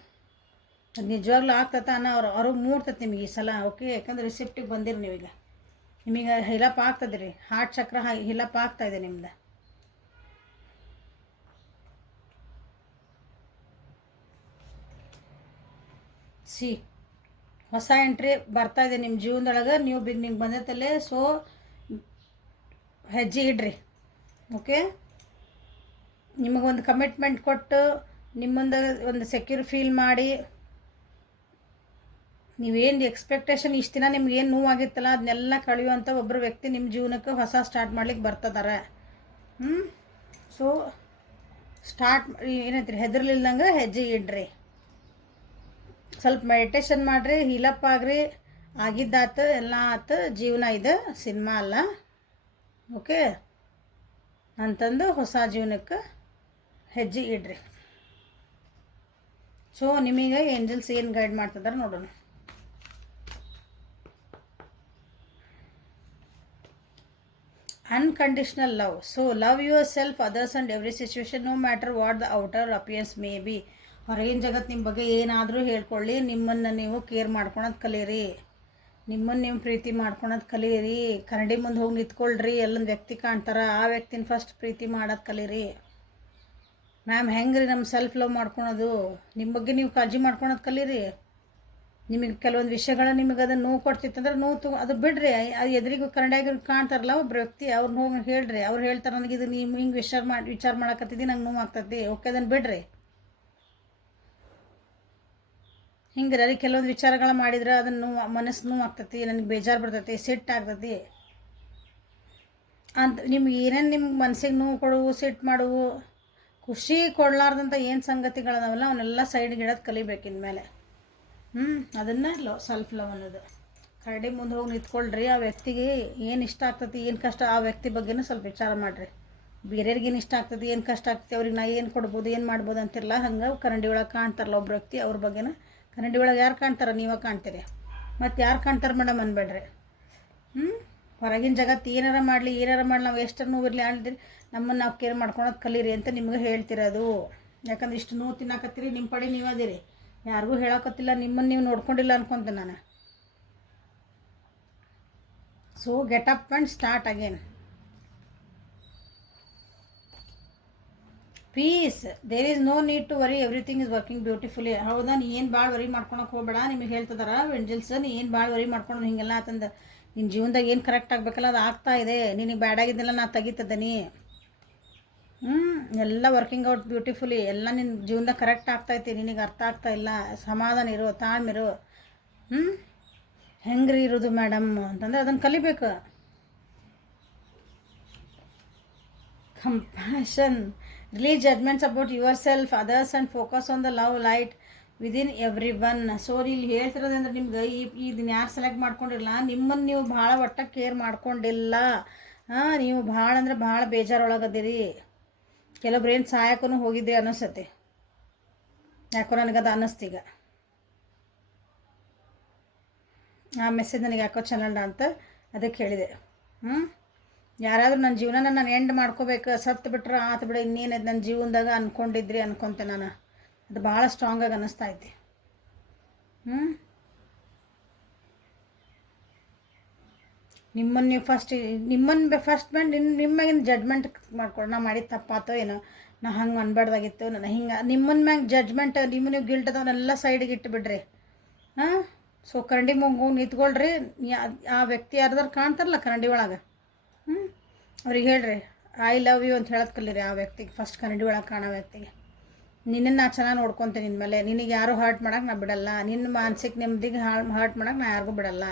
ಅದು ನಿಜವಾಗ್ಲೂ ಆಗ್ತತ ಅನ್ನೋ ಅವ್ರಿಗೆ ಮೂಡ್ತೈತೆ ನಿಮಗೆ ಈ ಸಲ. ಓಕೆ, ಯಾಕಂದ್ರೆ ರಿಸೆಪ್ಟಿಗೆ ಬಂದಿರಿ ನೀವೀಗ. ನಿಮಗೆ ಹಿಲಪ್ ಆಗ್ತದೆ ಹಾರ್ಟ್ ಚಕ್ರ ಹಿಲಪ್ ಆಗ್ತಾಯಿದೆ ನಿಮ್ದು. ಹೊಸ ಎಂಟ್ರಿ ಬರ್ತಾಯಿದೆ ನಿಮ್ಮ ಜೀವನದೊಳಗೆ. ನ್ಯೂ ಬಿಗ್ನಿಂಗ್ ಬಂದೈತಲ್ಲೇ. ಸೊ ಹೆಜ್ಜೆ ಇಡ್ರಿ. ಓಕೆ, ನಿಮಗೊಂದು ಕಮಿಟ್ಮೆಂಟ್ ಕೊಟ್ಟು ನಿಮ್ಮಂದ ಒಂದು ಸೆಕ್ಯೂರ್ ಫೀಲ್ ಮಾಡಿ, ನೀವೇನು ಎಕ್ಸ್ಪೆಕ್ಟೇಷನ್ ಇಷ್ಟು ದಿನ ನಿಮ್ಗೇನು ನೋವಾಗಿತ್ತಲ್ಲ ಅದನ್ನೆಲ್ಲ ಕಳೆಯುವಂಥ ಒಬ್ಬರು ವ್ಯಕ್ತಿ ನಿಮ್ಮ ಜೀವನಕ್ಕೆ ಹೊಸ ಸ್ಟಾರ್ಟ್ ಮಾಡ್ಲಿಕ್ಕೆ ಬರ್ತದಾರೆ. ಸೊ ಸ್ಟಾರ್ಟ್ ಏನೈತ್ರಿ, ಹೆದರ್ಲಿಲ್ದಂಗೆ ಹೆಜ್ಜೆ ಇಡ್ರಿ. ಸ್ವಲ್ಪ ಮೆಡಿಟೇಷನ್ ಮಾಡಿರಿ, ಹೀಲಪ್ ಆಗ್ರಿ. ಆಗಿದ್ದಾತು, ಎಲ್ಲ ಆತು. ಜೀವನ ಇದೆ, ಸಿನಿಮಾ ಅಲ್ಲ. ಓಕೆ ಅಂತಂದು ಹೊಸ ಜೀವನಕ್ಕೆ ಹೆಜ್ಜೆ ಇಡ್ರಿ. ಸೊ ನಿಮಗೆ ಏಂಜಲ್ಸ್ ಏನು ಗೈಡ್ ಮಾಡ್ತಿದ್ದಾರೆ ನೋಡೋಣ. Unconditional love. So love yourself, others and every situation, no matter what the outer appearance may be. ಹೊರಗಿನ ಜಗತ್ತು ನಿಮ್ಮ ಬಗ್ಗೆ ಏನಾದರೂ ಹೇಳ್ಕೊಳ್ಳಿ, ನಿಮ್ಮನ್ನು ನೀವು ಕೇರ್ ಮಾಡ್ಕೊಳೋದು ಕಲೀರಿ. ನಿಮ್ಮನ್ನು ನೀವು ಪ್ರೀತಿ ಮಾಡ್ಕೊಳೋದು ಕಲೀರಿ. ಕನ್ನಡಿ ಮುಂದೆ ಹೋಗಿ ನಿಂತ್ಕೊಳ್ರಿ. ಎಲ್ಲೊಂದು ವ್ಯಕ್ತಿ ಕಾಣ್ತಾರೆ, ಆ ವ್ಯಕ್ತಿನ ಫಸ್ಟ್ ಪ್ರೀತಿ ಮಾಡೋದು ಕಲೀರಿ. ಮ್ಯಾಮ್ ಹೆಂಗೆ ರೀ ನಮ್ಮ ಸೆಲ್ಫ್ ಲವ್ ಮಾಡ್ಕೊಳೋದು? ನಿಮ್ಮ ಬಗ್ಗೆ ನೀವು ಕಾಳಜಿ ಮಾಡ್ಕೊಳೋದು ಕಲೀರಿ. ನಿಮಗೆ ಕೆಲವೊಂದು ವಿಷಯಗಳ ನಿಮಗೆ ಅದನ್ನು ನೋವು ಕೊಡ್ತಿತ್ತಂದ್ರೆ ನೋವು ಅದು ಬಿಡ್ರಿ. ಅದು ಎದುರಿಗೂ ಕನ್ನಡಿಯಾಗಿ ಕಾಣ್ತಾರಲ್ಲ ಒಬ್ಬರು ವ್ಯಕ್ತಿ, ಅವ್ರನ್ನ ಹೋಗಿ ಹೇಳ್ರಿ. ಅವ್ರು ಹೇಳ್ತಾರೆ, ನನಗೆ ಇದು ನೀವು ಹಿಂಗೆ ವಿಚಾರ ಮಾಡಕತ್ತಿದ್ದಿ, ನಂಗೆ ನೋವು ಆಗ್ತೈತಿ. ಓಕೆ, ಅದನ್ನು ಬಿಡ್ರಿ. ಹಿಂಗೆ ರೀ ಕೆಲವೊಂದು ವಿಚಾರಗಳ ಮಾಡಿದ್ರೆ ಅದನ್ನು ಮನಸ್ಸು ನೋವು ಆಗ್ತೈತಿ, ನನಗೆ ಬೇಜಾರು ಬರ್ತೈತಿ, ಸಿಟ್ಟು ಆಗ್ತೈತಿ ಅಂತ. ನಿಮ್ಗೆ ಏನೇನು ನಿಮ್ಗೆ ಮನಸ್ಸಿಗೆ ನೋವು ಕೊಡುವು, ಸಿಟ್ಟು ಮಾಡುವು, ಖುಷಿ ಕೊಡಲಾರ್ದಂಥ ಏನು ಸಂಗತಿಗಳದಾವಲ್ಲ ಅವನ್ನೆಲ್ಲ ಸೈಡ್ಗೆ ಇಡೋದು ಕಲಿಬೇಕು ಇನ್ಮೇಲೆ. ಅದನ್ನು ಸೆಲ್ಫ್ ಲವ್ ಅನ್ನೋದು. ಕರಡಿ ಮುಂದೆ ಹೋಗಿ ನಿಂತ್ಕೊಳ್ರಿ. ಆ ವ್ಯಕ್ತಿಗೆ ಏನು ಇಷ್ಟ ಆಗ್ತೈತಿ, ಏನು ಕಷ್ಟ, ಆ ವ್ಯಕ್ತಿ ಬಗ್ಗೆನೂ ಸ್ವಲ್ಪ ವಿಚಾರ ಮಾಡಿರಿ. ಬೇರೆಯವ್ರಿಗೇನು ಇಷ್ಟ ಆಗ್ತೈತಿ, ಏನು ಕಷ್ಟ ಆಗ್ತೈತಿ, ಅವ್ರಿಗೆ ನಾ ಏನು ಕೊಡ್ಬೋದು, ಏನು ಮಾಡ್ಬೋದು ಅಂತಿರಲ್ಲ. ಹಂಗೆ ಕನ್ನಡಿ ಒಳಗೆ ಕಾಣ್ತಾರಲ್ಲ ಒಬ್ಬ ವ್ಯಕ್ತಿ, ಅವ್ರ ಬಗ್ಗೆನ ಕನ್ನಡಿ ಒಳಗೆ ಯಾರು ಕಾಣ್ತಾರ, ನೀವೇ ಕಾಣ್ತೀರಿ. ಮತ್ತು ಯಾರು ಕಾಣ್ತಾರೆ ಮೇಡಮ್ ಅನ್ಬೇಡ್ರಿ. ಹೊರಗಿನ ಜಗತ್ತು ಏನಾರ ಮಾಡಲಿ ನಾವು ಎಷ್ಟು ನೋವು ಇರಲಿ ಅಂದಿರಿ, ನಮ್ಮನ್ನು ನಾವು ಕೇರ್ ಮಾಡ್ಕೊಳೋದು ಕಲೀರಿ ಅಂತ ನಿಮ್ಗೆ ಹೇಳ್ತಿರೋದು. ಯಾಕಂದ್ರೆ ಇಷ್ಟು ನೋವು ತಿನ್ನಕತ್ತೀರಿ, ನಿಮ್ಮ ಪಡೆ ನೀವು ಅದಿರಿ, ಯಾರಿಗೂ ಹೇಳಕತ್ತಿಲ್ಲ. ನಿಮ್ಮನ್ನು ನೀವು ನೋಡ್ಕೊಂಡಿಲ್ಲ ಅನ್ಕೊತೀನಿ ನಾನು. So so get up and start again. Peace, there is no need to worry, everything is working beautifully. ಹೌದಾ, ನೀ ಏನು ಭಾಳ ವರಿ ಮಾಡ್ಕೊಳಕ್ಕೆ ಹೋಗ್ಬೇಡ. ನಿಮಗೆ ಹೇಳ್ತಿದಾರ ವೆಂಜಲ್ಸ್, ನೀ ಏನು ಭಾಳ ವರಿ ಮಾಡ್ಕೊಂಡು ಹಿಂಗೆಲ್ಲ ಆತಂದು ನಿನ್ನ ಜೀವನದಾಗ ಏನು ಕರೆಕ್ಟ್ ಆಗಬೇಕಲ್ಲ ಅದು ಆಗ್ತಾ ಇದೆ. ನಿನಗೆ ಬ್ಯಾಡಾಗಿದ್ದೆಲ್ಲ ನಾ ತೆಗಿತದ್ದೀನಿ. ಎಲ್ಲ ವರ್ಕಿಂಗ್ ಔಟ್ ಬ್ಯೂಟಿಫುಲಿ. ಎಲ್ಲ ನಿನ್ನ ಜೀವನದಾಗ ಕರೆಕ್ಟ್ ಆಗ್ತೈತಿ. ನಿನಗೆ ಅರ್ಥ ಆಗ್ತಾ ಇಲ್ಲ. ಸಮಾಧಾನ ಇರು, ತಾಳ್ಮಿರು. ಹೆಂಗ್ರಿ ಇರೋದು ಮೇಡಮ್ ಅಂತಂದ್ರೆ ಅದನ್ನು ಕಲಿಬೇಕು. Compassion, release judgments about your self, others and focus on the love light within every one. So ಇಲ್ಲಿ ಹೇಳ್ತಿರೋದಂದ್ರೆ ನಿಮ್ಗೆ ಇದನ್ನ ಯಾರು ಸೆಲೆಕ್ಟ್ ಮಾಡ್ಕೊಂಡಿರಲ್ಲ, ನಿಮ್ಮನ್ನು ನೀವು ಭಾಳ ಒಟ್ಟ ಕೇರ್ ಮಾಡ್ಕೊಂಡಿಲ್ಲ. ನೀವು ಭಾಳ ಅಂದ್ರೆ ಭಾಳ ಬೇಜಾರೊಳಗದಿರಿ. ಕೆಲವೊಬ್ರು ಏನು ಸಹಾಯಕ್ಕೂ ಹೋಗಿದ್ರಿ ಅನ್ನಿಸ್ತೈತಿ. ಯಾಕೋ ನನಗದು ಅನ್ನಿಸ್ತೀಗ. ಆ ಮೆಸೇಜ್ ನನಗೆ ಯಾಕೋ ಚೆನ್ನಲ್ಲ ಅಂತ ಅದಕ್ಕೆ ಹೇಳಿದೆ. ಯಾರಾದರೂ ನನ್ನ ಜೀವನ ನಾನು ಎಂಡ್ ಮಾಡ್ಕೋಬೇಕು, ಸತ್ತು ಬಿಟ್ರೆ ಆತು ಬಿಡ, ಇನ್ನೇನದು ನನ್ನ ಜೀವನದಾಗ ಅಂದ್ಕೊಂಡಿದ್ರಿ ಅನ್ಕೊತೆ ನಾನು. ಅದು ಭಾಳ ಸ್ಟ್ರಾಂಗಾಗಿ ಅನ್ನಿಸ್ತಾ ಐತಿ. ನಿಮ್ಮನ್ನು ನೀವು ಫಸ್ಟ್ ಮಾಡಿ ನಿಮ್ಮಾಗಿನ ಜಡ್ಮೆಂಟ್ ಮಾಡ್ಕೊಂಡು ನಾ ಮಾಡಿದ ತಪ್ಪಾತೋ ಏನೋ, ನಾ ಹಂಗೆ ಅನ್ಬಾರ್ದಾಗಿತ್ತು, ನಾನು ಹಿಂಗೆ ನಿಮ್ಮನ್ನ ಮ್ಯಾಗ ಜಡ್ಮೆಂಟ್, ನೀವು ಗಿಲ್ಟ್ ಅದವನ್ನೆಲ್ಲ ಸೈಡಿಗೆ ಇಟ್ಟುಬಿಡ್ರಿ. ಸೊ ಕರಂಡಿ ಮುಂಗು ನಿಂತ್ಕೊಳ್ರಿ. ಆ ವ್ಯಕ್ತಿ ಯಾರ್ದಾರು ಕಾಣ್ತಾರಲ್ಲ ಕನ್ನಡಿ ಒಳಗೆ, ಅವ್ರಿಗೆ ಹೇಳ್ರಿ ಐ ಲವ್ ಯು ಅಂತ ಹೇಳೋದು ಕಲೀರಿ ಆ ವ್ಯಕ್ತಿಗೆ. ಫಸ್ಟ್ ಕನ್ನಡಿ ಒಳಗೆ ಕಾಣೋ ವ್ಯಕ್ತಿಗೆ, ನಿನ್ನನ್ನು ನಾ ಚೆನ್ನಾಗಿ ನೋಡ್ಕೊತೀನಿ, ನಿನ್ನ ಮೇಲೆ ನಿನಗೆ ಯಾರೂ ಹರ್ಟ್ ಮಾಡೋಕೆ ನಾ ಬಿಡಲ್ಲ. ನಿನ್ನ ಮಾನಸಿಕ ನೆಮ್ಮದಿಗೆ ಹರ್ಟ್ ಮಾಡೋಕೆ ನಾ ಯಾರಿಗೂ ಬಿಡಲ್ಲ.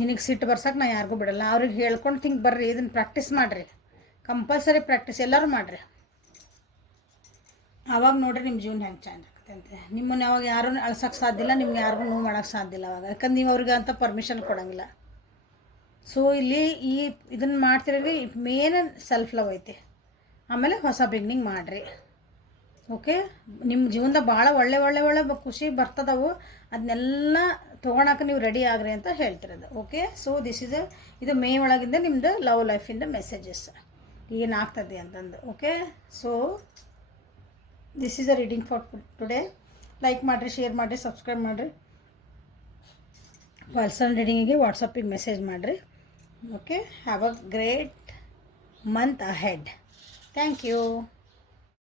ನಿನಗೆ ಸಿಟ್ಟು ಬರ್ಸೋಕೆ ನಾ ಯಾರಿಗೂ ಬಿಡಲ್ಲ. ಅವ್ರಿಗೆ ಹೇಳ್ಕೊಂಡು ತಿಂಕ್ ಬರ್ರಿ. ಇದನ್ನು ಪ್ರಾಕ್ಟೀಸ್ ಮಾಡಿರಿ, ಕಂಪಲ್ಸರಿ ಪ್ರಾಕ್ಟೀಸ್ ಎಲ್ಲರೂ ಮಾಡಿರಿ. ಆವಾಗ ನೋಡಿರಿ ನಿಮ್ಮ ಜೀವನ ಹೆಂಗೆ ಚೇಂಜ್ ಆಗುತ್ತೆ ಅಂತ. ನಿಮ್ಮನ್ನು ಯಾವಾಗ ಯಾರೂ ಅಳ್ಸೋಕ್ಕೆ ಸಾಧ್ಯ ಇಲ್ಲ, ನಿಮ್ಗೆ ಯಾರಿಗೂ ನೋವು ಮಾಡೋಕ್ಕೆ ಸಾಧ್ಯ ಇಲ್ಲ ಅವಾಗ. ಯಾಕಂದ್ರೆ ನೀವು ಅವ್ರಿಗೆ ಅಂತ ಪರ್ಮಿಷನ್ ಕೊಡೋಂಗಿಲ್ಲ. ಸೊ ಇಲ್ಲಿ ಇದನ್ನು ಮಾಡ್ತಿರೋದು ಮೇನ್ ಸೆಲ್ಫ್ ಲವ್ ಐತಿ. ಆಮೇಲೆ ಹೊಸ ಬಿಗ್ನಿಂಗ್ ಮಾಡಿರಿ. ಓಕೆ, ನಿಮ್ಮ ಜೀವನದಾಗ ಭಾಳ ಒಳ್ಳೆ ಖುಷಿ ಬರ್ತದವು. ಅದನ್ನೆಲ್ಲ ತೊಗೊಳಕ್ಕೆ ನೀವು ರೆಡಿ ಆಗ್ರಿ ಅಂತ ಹೇಳ್ತಿರೋದು. ಓಕೆ, ಸೊ ಇದು ಮೇ ಒಳಗಿಂದ ನಿಮ್ಮದು ಲವ್ ಲೈಫಿಂದ ಮೆಸೇಜಸ್ ಏನಾಗ್ತದೆ ಅಂತಂದು. Okay, so this is a reading for today. Like ಮಾಡಿರಿ, ಶೇರ್ ಮಾಡಿರಿ, ಸಬ್ಸ್ಕ್ರೈಬ್ ಮಾಡಿರಿ. ಪರ್ಸನಲ್ ರೀಡಿಂಗಿಗೆ ವಾಟ್ಸಪ್ಪಿಗೆ ಮೆಸೇಜ್ ಮಾಡಿರಿ. Okay, have a great month ahead. Thank you.